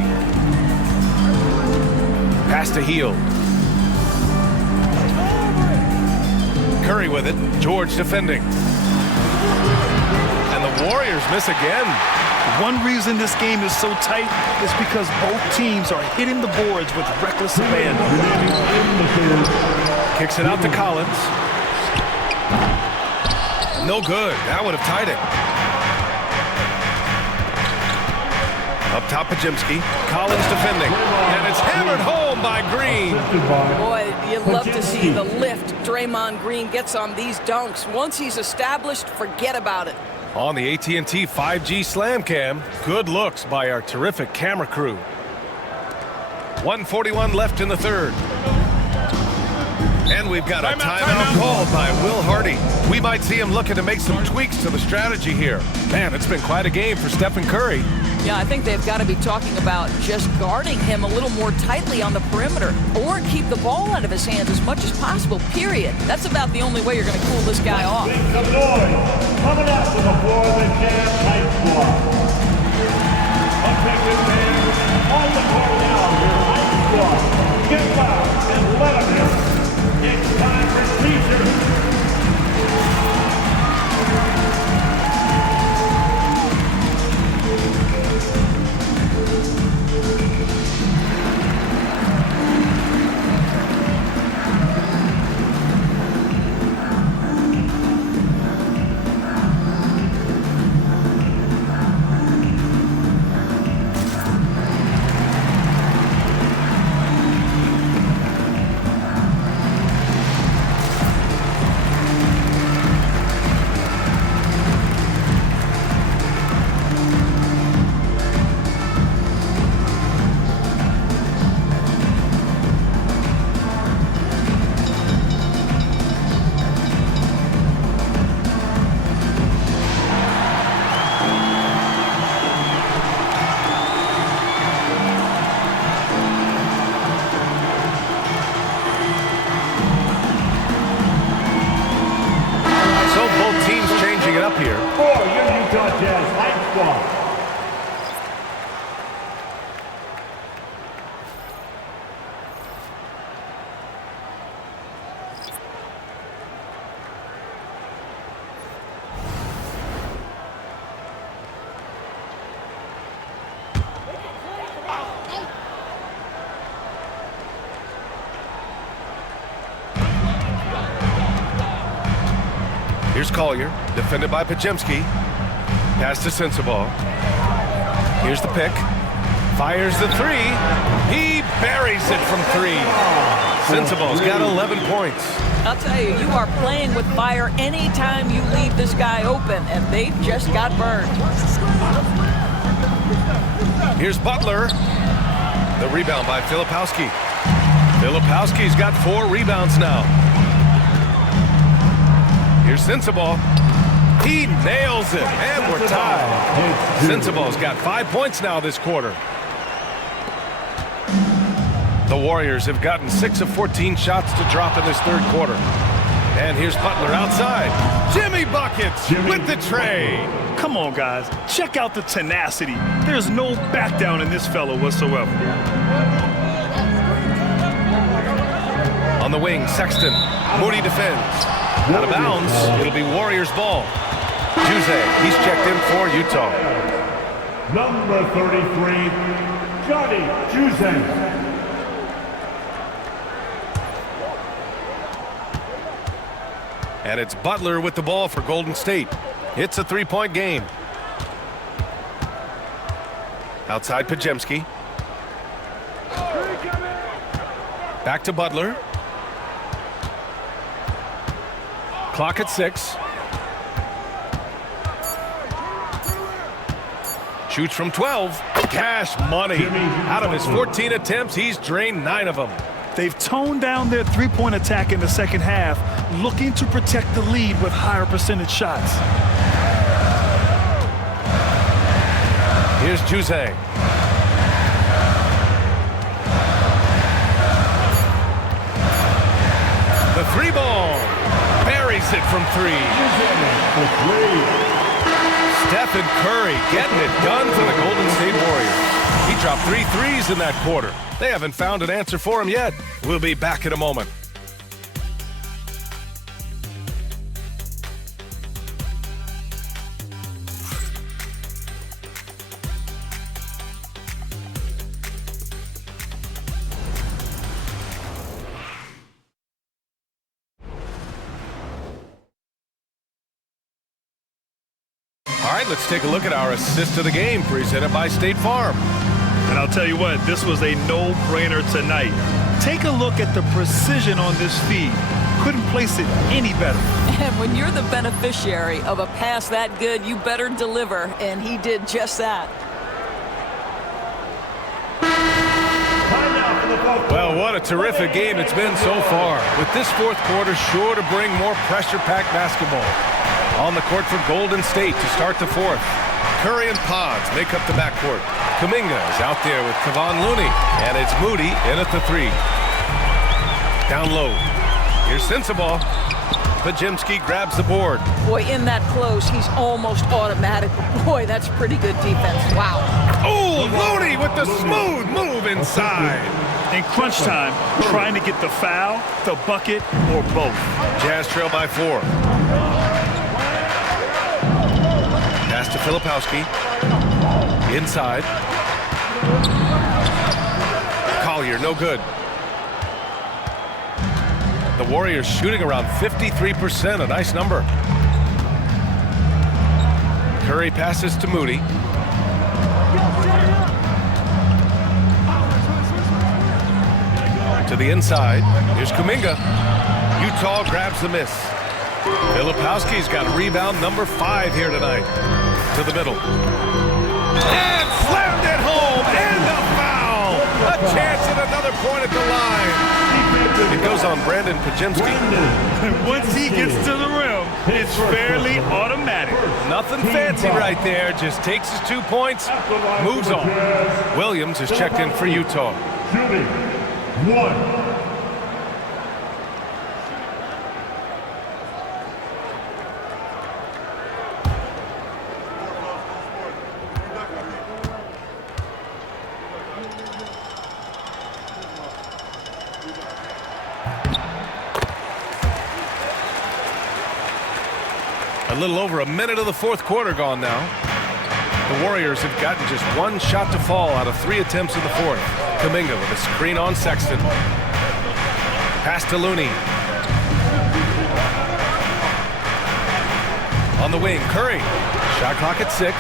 Pass to Hield. Curry with it. George defending. And the Warriors miss again. One reason this game is so tight is because both teams are hitting the boards with reckless abandon. Kicks it out to Collins. No good. That would have tied it. Up top, Pajimski. Collins defending. And it's hammered home by Green. Boy, you love to see the lift Draymond Green gets on these dunks. Once he's established, forget about it. On the AT&T 5G Slam Cam, good looks by our terrific camera crew. 1:41 left in the third. And we've got a timeout called by Will Hardy. We might see him looking to make some tweaks to the strategy here. Man, it's been quite a game for Stephen Curry. Yeah, I think they've got to be talking about just guarding him a little more tightly on the perimeter or keep the ball out of his hands as much as possible, period. That's about the only way you're going to cool this guy off. Make some noise. Coming out to the floor, the Jam Hype Squad. Objective man on the court now, your Hype Squad. Get loud and let him in. It's time for Caesar. Here. For your Utah Jazz Hype Squad. Here's Collier, defended by Pajimski. Pass to Sensabaugh. Here's the pick. Fires the three. He buries it from 3. Sensabaugh's got 11 points. I'll tell you, you are playing with fire anytime you leave this guy open, and they just got burned. Here's Butler. The rebound by Filipowski. Filipowski's got 4 rebounds now. Here's Sensabaugh. He nails it, and we're tied. Sensabaugh's got 5 points now this quarter. The Warriors have gotten 6 of 14 shots to drop in this third quarter. And here's Butler outside. Jimmy Buckets with the tray. Come on, guys. Check out the tenacity. There's no back down in this fellow whatsoever. On the wing, Sexton. Moody defends. Out of bounds, it'll be Warriors ball. Juzang, he's checked in for Utah. Number 33, Johnny Juzang. And it's Butler with the ball for Golden State. It's a 3-point game. Outside Pajimski. Back to Butler. Clock at 6. Shoots from 12. Cash money. Out of his 14 attempts, he's drained 9 of them. They've toned down their three-point attack in the second half, looking to protect the lead with higher percentage shots. Here's Juzang. The three ball. Buries it from three. Stephen Curry getting it done for the Golden State Warriors. He dropped 3 threes in that quarter. They haven't found an answer for him yet. We'll be back in a moment. All right, let's take a look at our assist of the game presented by State Farm. And I'll tell you what, this was a no-brainer tonight. Take a look at the precision on this feed. Couldn't place it any better. And when you're the beneficiary of a pass that good, you better deliver, and he did just that. Well, what a terrific game it's been so far, with this fourth quarter sure to bring more pressure-packed basketball. On the court for Golden State to start the fourth. Curry and Pods make up the backcourt. Kuminga is out there with Kevon Looney, and it's Moody in at the three. Down low. Here's Sensabaugh. Pajemski grabs the board. Boy, in that close, he's almost automatic. But boy, that's pretty good defense. Wow. Oh, Looney with the smooth move inside. In crunch time, trying to get the foul, the bucket, or both. Jazz trail by 4. Pass to Filipowski. Inside. Collier, no good. The Warriors shooting around 53%, a nice number. Curry passes to Moody. To the inside. Here's Kuminga. Utah grabs the miss. Filipowski's got rebound number 5 here tonight. To the middle. And slammed it home. And a foul. A chance at another point at the line. It goes on Brandon Pajemski. Once he gets to the rim, it's fairly automatic. Nothing fancy right there. Just takes his 2 points, moves on. Williams is checked in for Utah. Shooting 1. A little over a minute of the fourth quarter gone now. The Warriors have gotten just 1 shot to fall out of 3 attempts in the fourth. Kuminga with a screen on Sexton. Pass to Looney. On the wing, Curry. Shot clock at 6.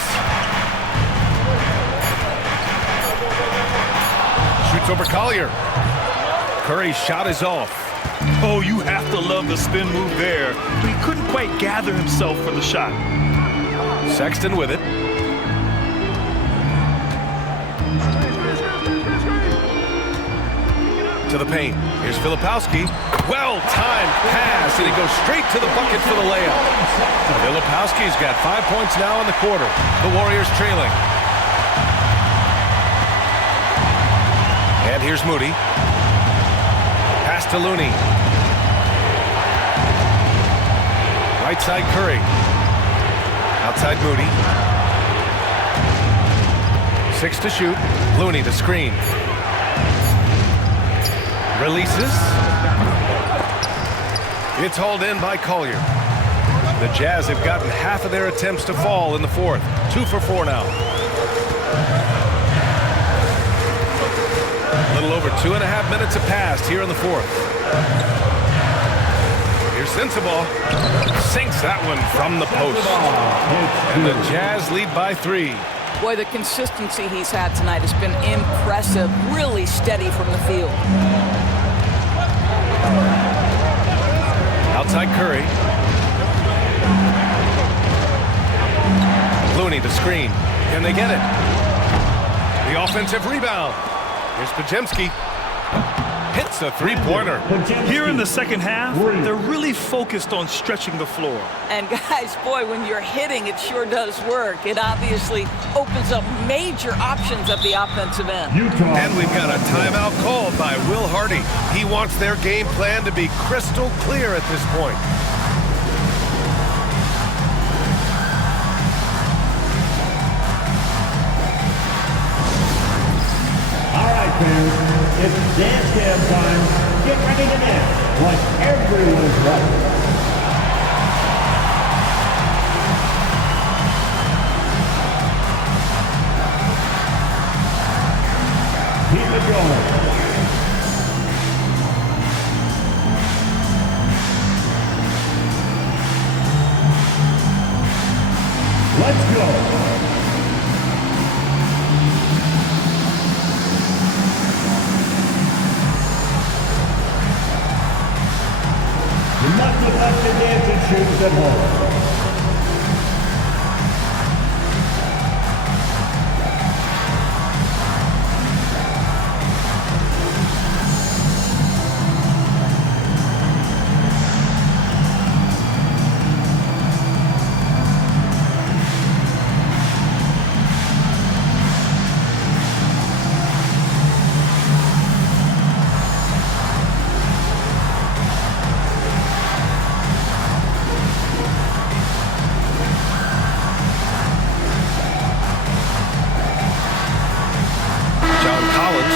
Shoots over Collier. Curry's shot is off. Oh, you have to love the spin move there. But he couldn't quite gather himself for the shot. Sexton with it. To the paint. Here's Filipowski. Well-timed pass, and he goes straight to the bucket for the layup. Filipowski's got 5 points now in the quarter. The Warriors trailing. And here's Moody. Pass to Looney. Right side Curry. Outside Moody. 6 to shoot. Looney the screen. Releases. It's hauled in by Collier. The Jazz have gotten half of their attempts to fall in the fourth. 2 for 4 now. A little over 2.5 minutes have passed here in the fourth. Here's Sensabaugh. Sinks that one from the post. And the Jazz lead by 3. Boy, the consistency he's had tonight has been impressive. Really steady from the field. Outside Curry. Looney the screen. Can they get it? The offensive rebound. Here's Pajemski. Hits hits the three-pointer. Here in the second half, they're really focused on stretching the floor. And guys, boy, when you're hitting, it sure does work. It obviously opens up major options at the offensive end. And we've got a timeout called by Will Hardy. He wants their game plan to be crystal clear at this point. All right, fans, it's dance cam time. Get ready to dance like everyone's right. Keep it going. Let's go. Nothing left to dance and shoes at home.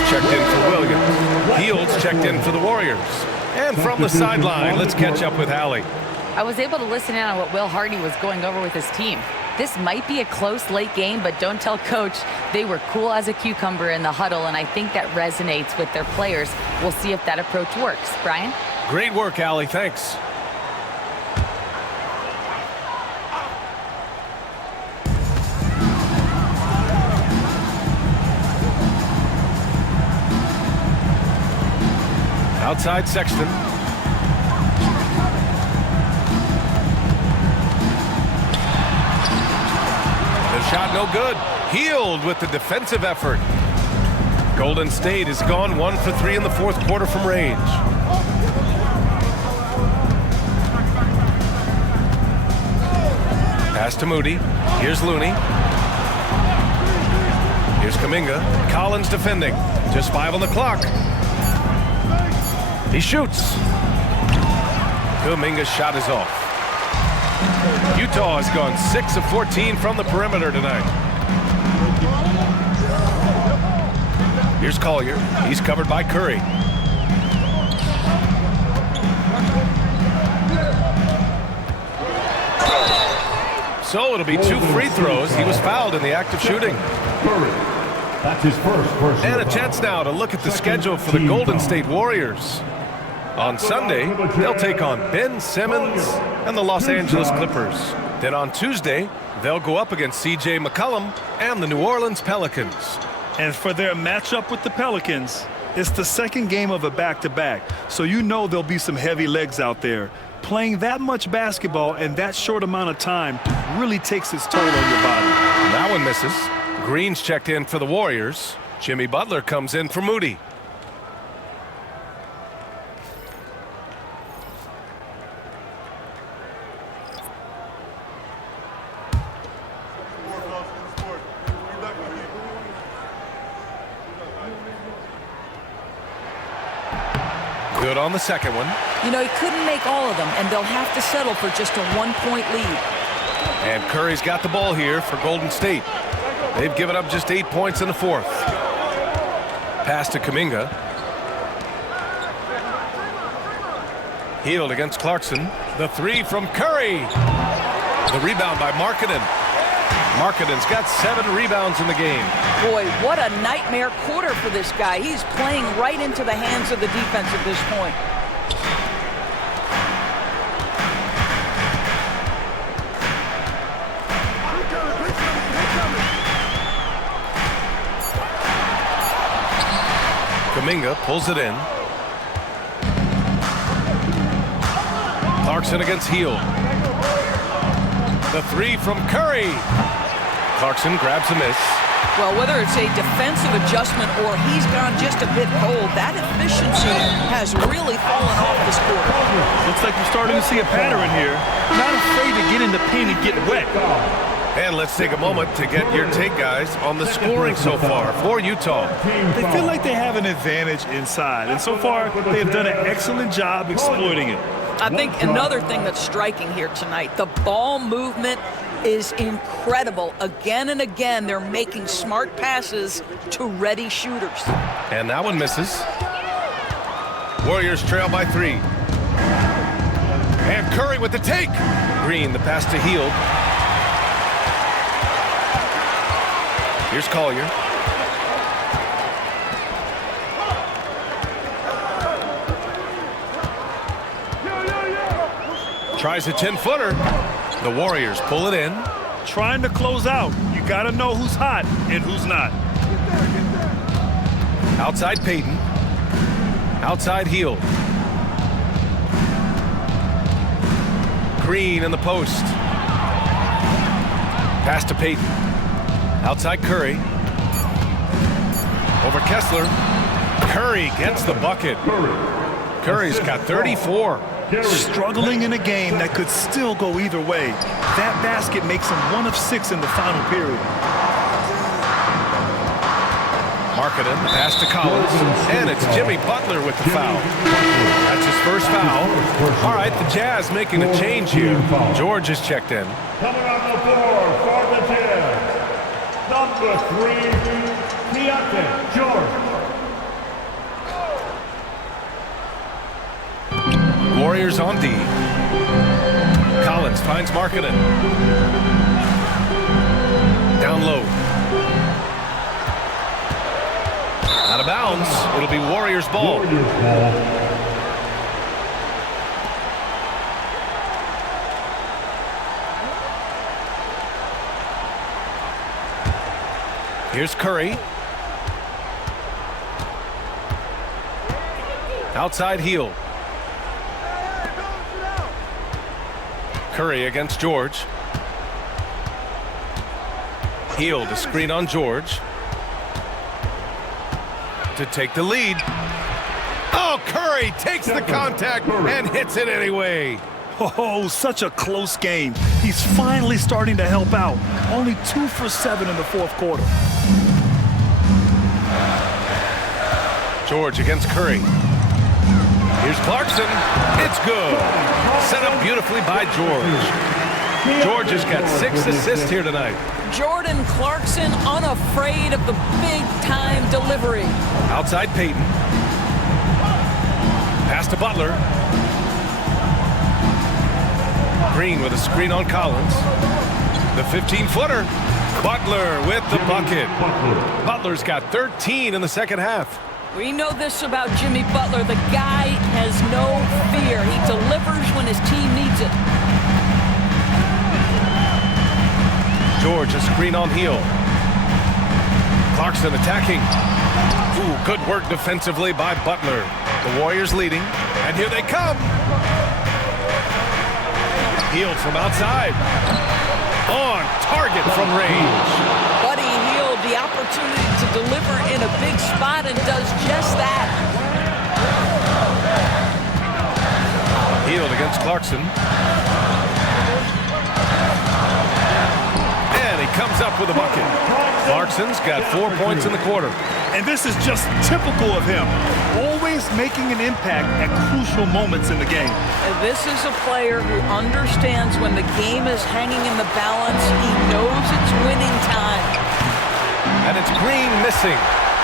Checked in for Williams. Fields checked in for the Warriors. And from the sideline, let's catch up with Hallie. I was able to listen in on what Will Hardy was going over with his team. This might be a close late game, but don't tell Coach. They were cool as a cucumber in the huddle, and I think that resonates with their players. We'll see if that approach works. Brian? Great work, Hallie. Thanks. Outside Sexton. The shot no good. Healed with the defensive effort. Golden State has gone 1 for 3 in the fourth quarter from range. Pass to Moody. Here's Looney. Here's Kuminga. Collins defending. Just 5 on the clock. He shoots. Kuminga's shot is off. Utah has gone 6 of 14 from the perimeter tonight. Here's Collier. He's covered by Curry. So it'll be 2 free throws. He was fouled in the act of shooting. That's his first personal And a chance now to look at the schedule for the Golden State Warriors. On Sunday, they'll take on Ben Simmons and the Los Angeles Clippers. Then on Tuesday, they'll go up against C.J. McCollum and the New Orleans Pelicans. And for their matchup with the Pelicans, it's the second game of a back-to-back, so you know there'll be some heavy legs out there. Playing that much basketball in that short amount of time really takes its toll on your body. That one misses. Green's checked in for the Warriors. Jimmy Butler comes in for Moody. Good on the second one. You know, he couldn't make all of them, and they'll have to settle for just a 1-point lead. And Curry's got the ball here for Golden State. They've given up just 8 points in the fourth. Pass to Kuminga. Healed against Clarkson. The 3 from Curry. The rebound by Markkanen. Markkanen's got 7 rebounds in the game. Boy, what a nightmare quarter for this guy. He's playing right into the hands of the defense at this point. Kuminga pulls it in. Clarkson against Hield. The 3 from Curry. Clarkson grabs a miss. Well, whether it's a defensive adjustment or he's gone just a bit cold, that efficiency has really fallen off this quarter. Looks like we're starting to see a pattern here. Not afraid to get in the paint and get wet. And let's take a moment to get your take, guys, on the scoring so far for Utah. They feel like they have an advantage inside, and so far they've done an excellent job exploiting it. I think another thing that's striking here tonight, the ball movement is incredible. Again and again, they're making smart passes to ready shooters. And that one misses. Warriors trail by 3. And Curry with the take. Green, the pass to Hield. Here's Collier. Tries a 10-footer. The Warriors pull it in. Trying to close out. You got to know who's hot and who's not. Outside Payton. Outside Hield. Green in the post. Pass to Payton. Outside Curry. Over Kessler. Curry gets the bucket. Curry's got 34. Struggling in a game that could still go either way. That basket makes him 1 of 6 in the final period. Marketing, the pass to Collins, and it's Jimmy Butler with the foul. That's his first foul. All right, the Jazz making a change here. George is checked in. Coming on the floor for the Jazz, number 3, Keontae George. Warriors on D. Collins finds Markkanen. Down low. Out of bounds. It'll be Warriors ball. Here's Curry. Outside Hield. Curry against George. Hield, a screen on George. To take the lead. Oh, Curry takes the contact and hits it anyway. Oh, such a close game. He's finally starting to help out. Only 2 for 7 in the fourth quarter. George against Curry. Here's Clarkson. It's good. Set up beautifully by George. George has got 6 assists here tonight. Jordan Clarkson unafraid of the big-time delivery. Outside Payton. Pass to Butler. Green with a screen on Collins. The 15-footer. Butler with the bucket. Butler's got 13 in the second half. We know this about Jimmy Butler. The guy has no fear. He delivers when his team needs it. George, a screen on Hield. Clarkson attacking. Ooh, good work defensively by Butler. The Warriors leading, and here they come. Hield from outside. On target from range. Buddy Hield, the opportunity to deliver in a big spot, and does just that. Hield against Clarkson. And he comes up with a bucket. Clarkson's got 4 points in the quarter. And this is just typical of him. Always making an impact at crucial moments in the game. And this is a player who understands when the game is hanging in the balance. He knows it's winning time. And it's Green missing.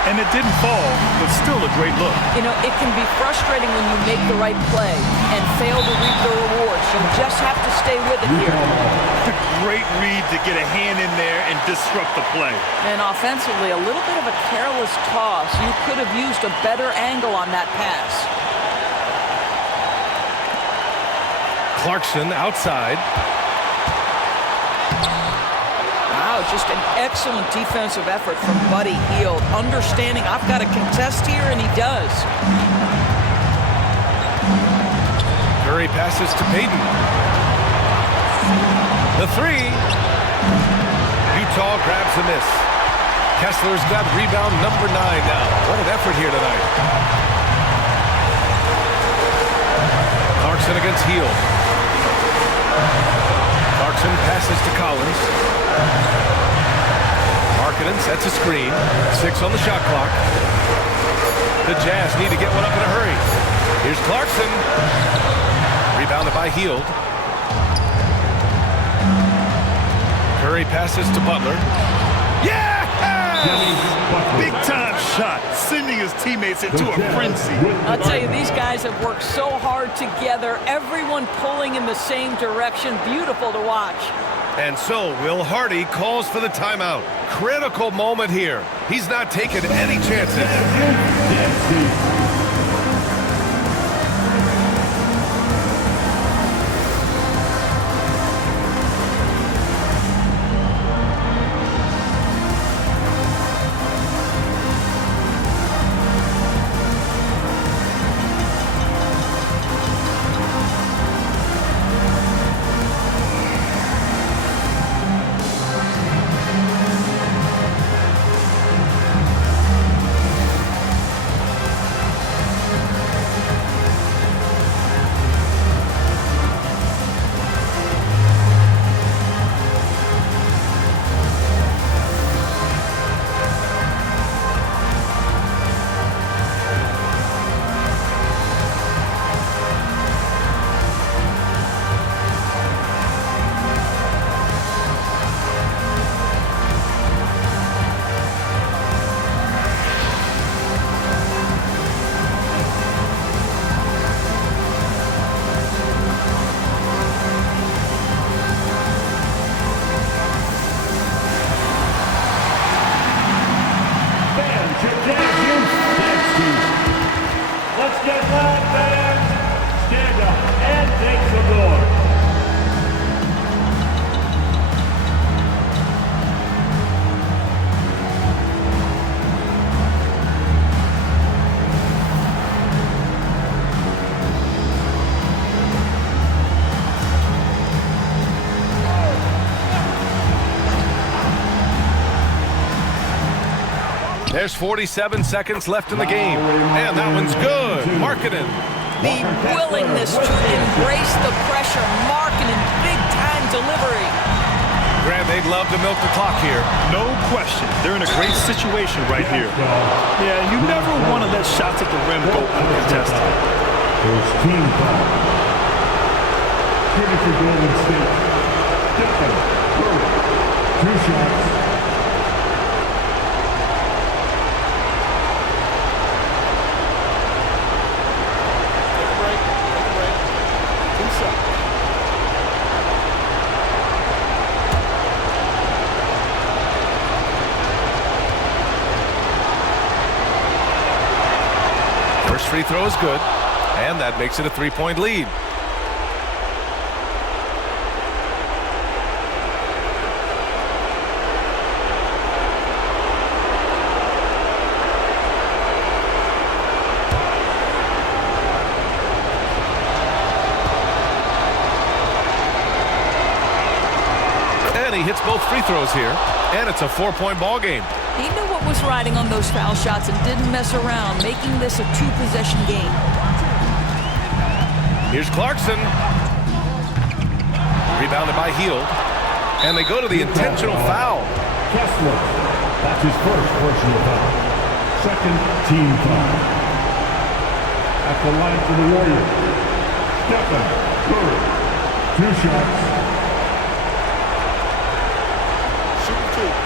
And it didn't fall, but still a great look. You know, it can be frustrating when you make the right play and fail to reap the rewards. You just have to stay with it here. A great read to get a hand in there and disrupt the play. And offensively, a little bit of a careless toss. You could have used a better angle on that pass. Clarkson outside. Wow, just an excellent defensive effort from Buddy Hield. Understanding I've got to contest here, and he does. Curry passes to Payton. The 3. Utah grabs the miss. Kessler's got rebound number 9 now. What an effort here tonight. Clarkson against Hield. Clarkson passes to Collins. Markkanen sets a screen. 6 on the shot clock. The Jazz need to get one up in a hurry. Here's Clarkson. Rebounded by Hield. Curry passes to Butler. Yeah! Big time shot, sending his teammates into a frenzy. I'll tell you, these guys have worked so hard together. Everyone pulling in the same direction. Beautiful to watch. And so Will Hardy calls for the timeout. Critical moment here. He's not taking any chances. There's 47 seconds left in the game. And that one's good. Markkanen. The willingness to embrace the pressure. Markkanen, big-time delivery. Grant, they'd love to milk the clock here. No question. They're in a great situation right here. Yeah, you never want to let shots at the rim go uncontested. There's team foul. Critical for Golden State. Stephen Curry. 2 shots. First free throw is good, and that makes it a 3-point lead. And he hits both free throws here, and it's a 4-point ball game. He knew what was riding on those foul shots and didn't mess around, making this a 2-possession game. Here's Clarkson. Rebounded by Hield. And they go to the intentional foul. Kessler. That's his first personal foul. Second team foul. At the line for the Warriors. Stephen Curry. 2 shots. Shooting 2.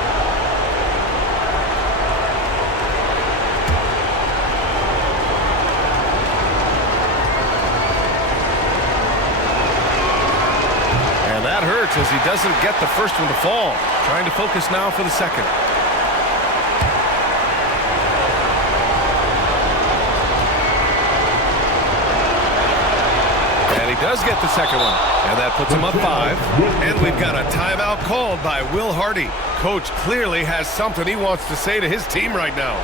That hurts as he doesn't get the first one to fall. Trying to focus now for the second. And he does get the second one. And that puts him up 5. And we've got a timeout called by Will Hardy. Coach clearly has something he wants to say to his team right now.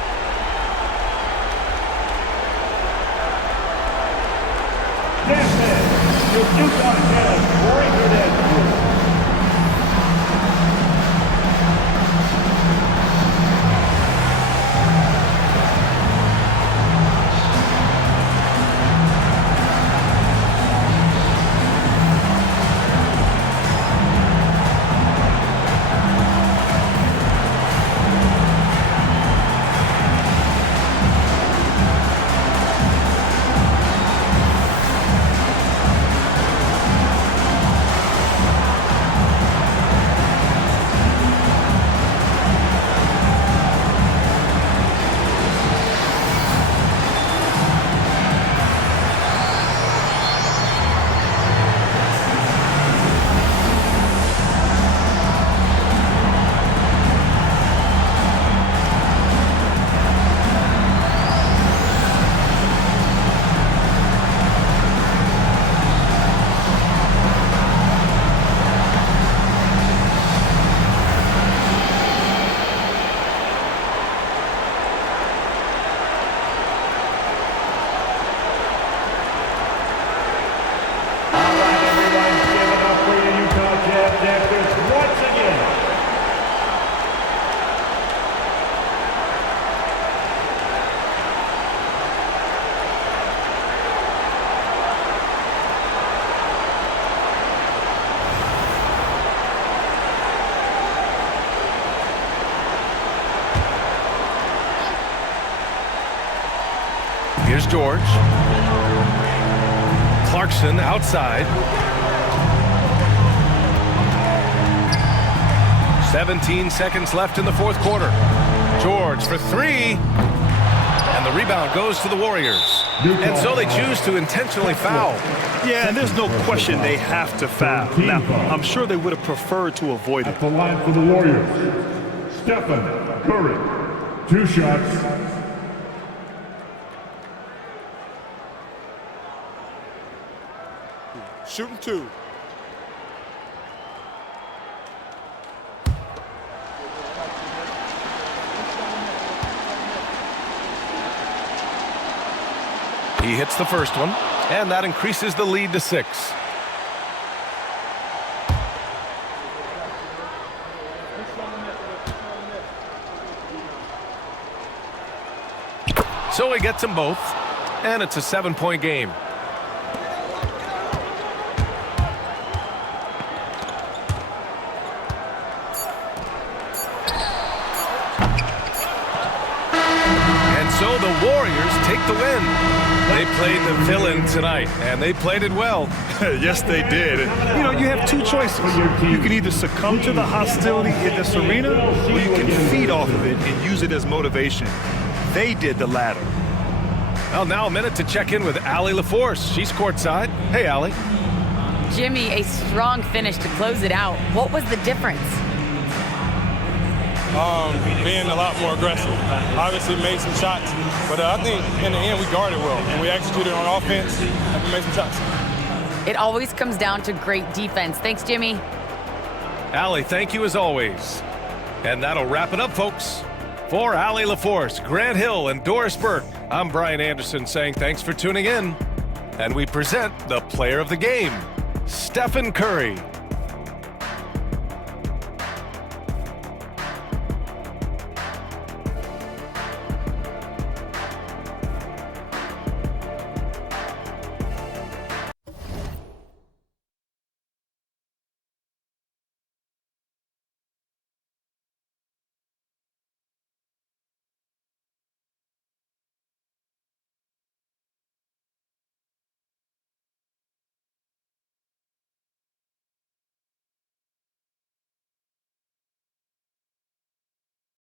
Here's George. Clarkson outside. 17 seconds left in the fourth quarter. George for three. And the rebound goes to the Warriors. And so they choose to intentionally foul. Yeah, and there's no question they have to foul. Now, I'm sure they would have preferred to avoid it. At the line for the Warriors, Stephen Curry. 2 shots. Shooting 2. He hits the first one, and that increases the lead to 6. So he gets them both, and it's a 7-point game. And so the Warriors take the win. They played the villain tonight, and they played it well. Yes, they did. You know, you have 2 choices. You can either succumb to the hostility in this arena, or you can feed off of it and use it as motivation. They did the latter. Well, now a minute to check in with Allie LaForce. She's courtside. Hey, Allie. Jimmy, a strong finish to close it out. What was the difference? Being a lot more aggressive. Obviously made some shots, but I think in the end we guarded well and we executed on offense and we made some shots. It always comes down to great defense. Thanks, Jimmy. Allie, thank you as always. And that'll wrap it up, folks. For Allie LaForce, Grant Hill, and Doris Burke, I'm Brian Anderson saying thanks for tuning in. And we present the player of the game, Stephen Curry.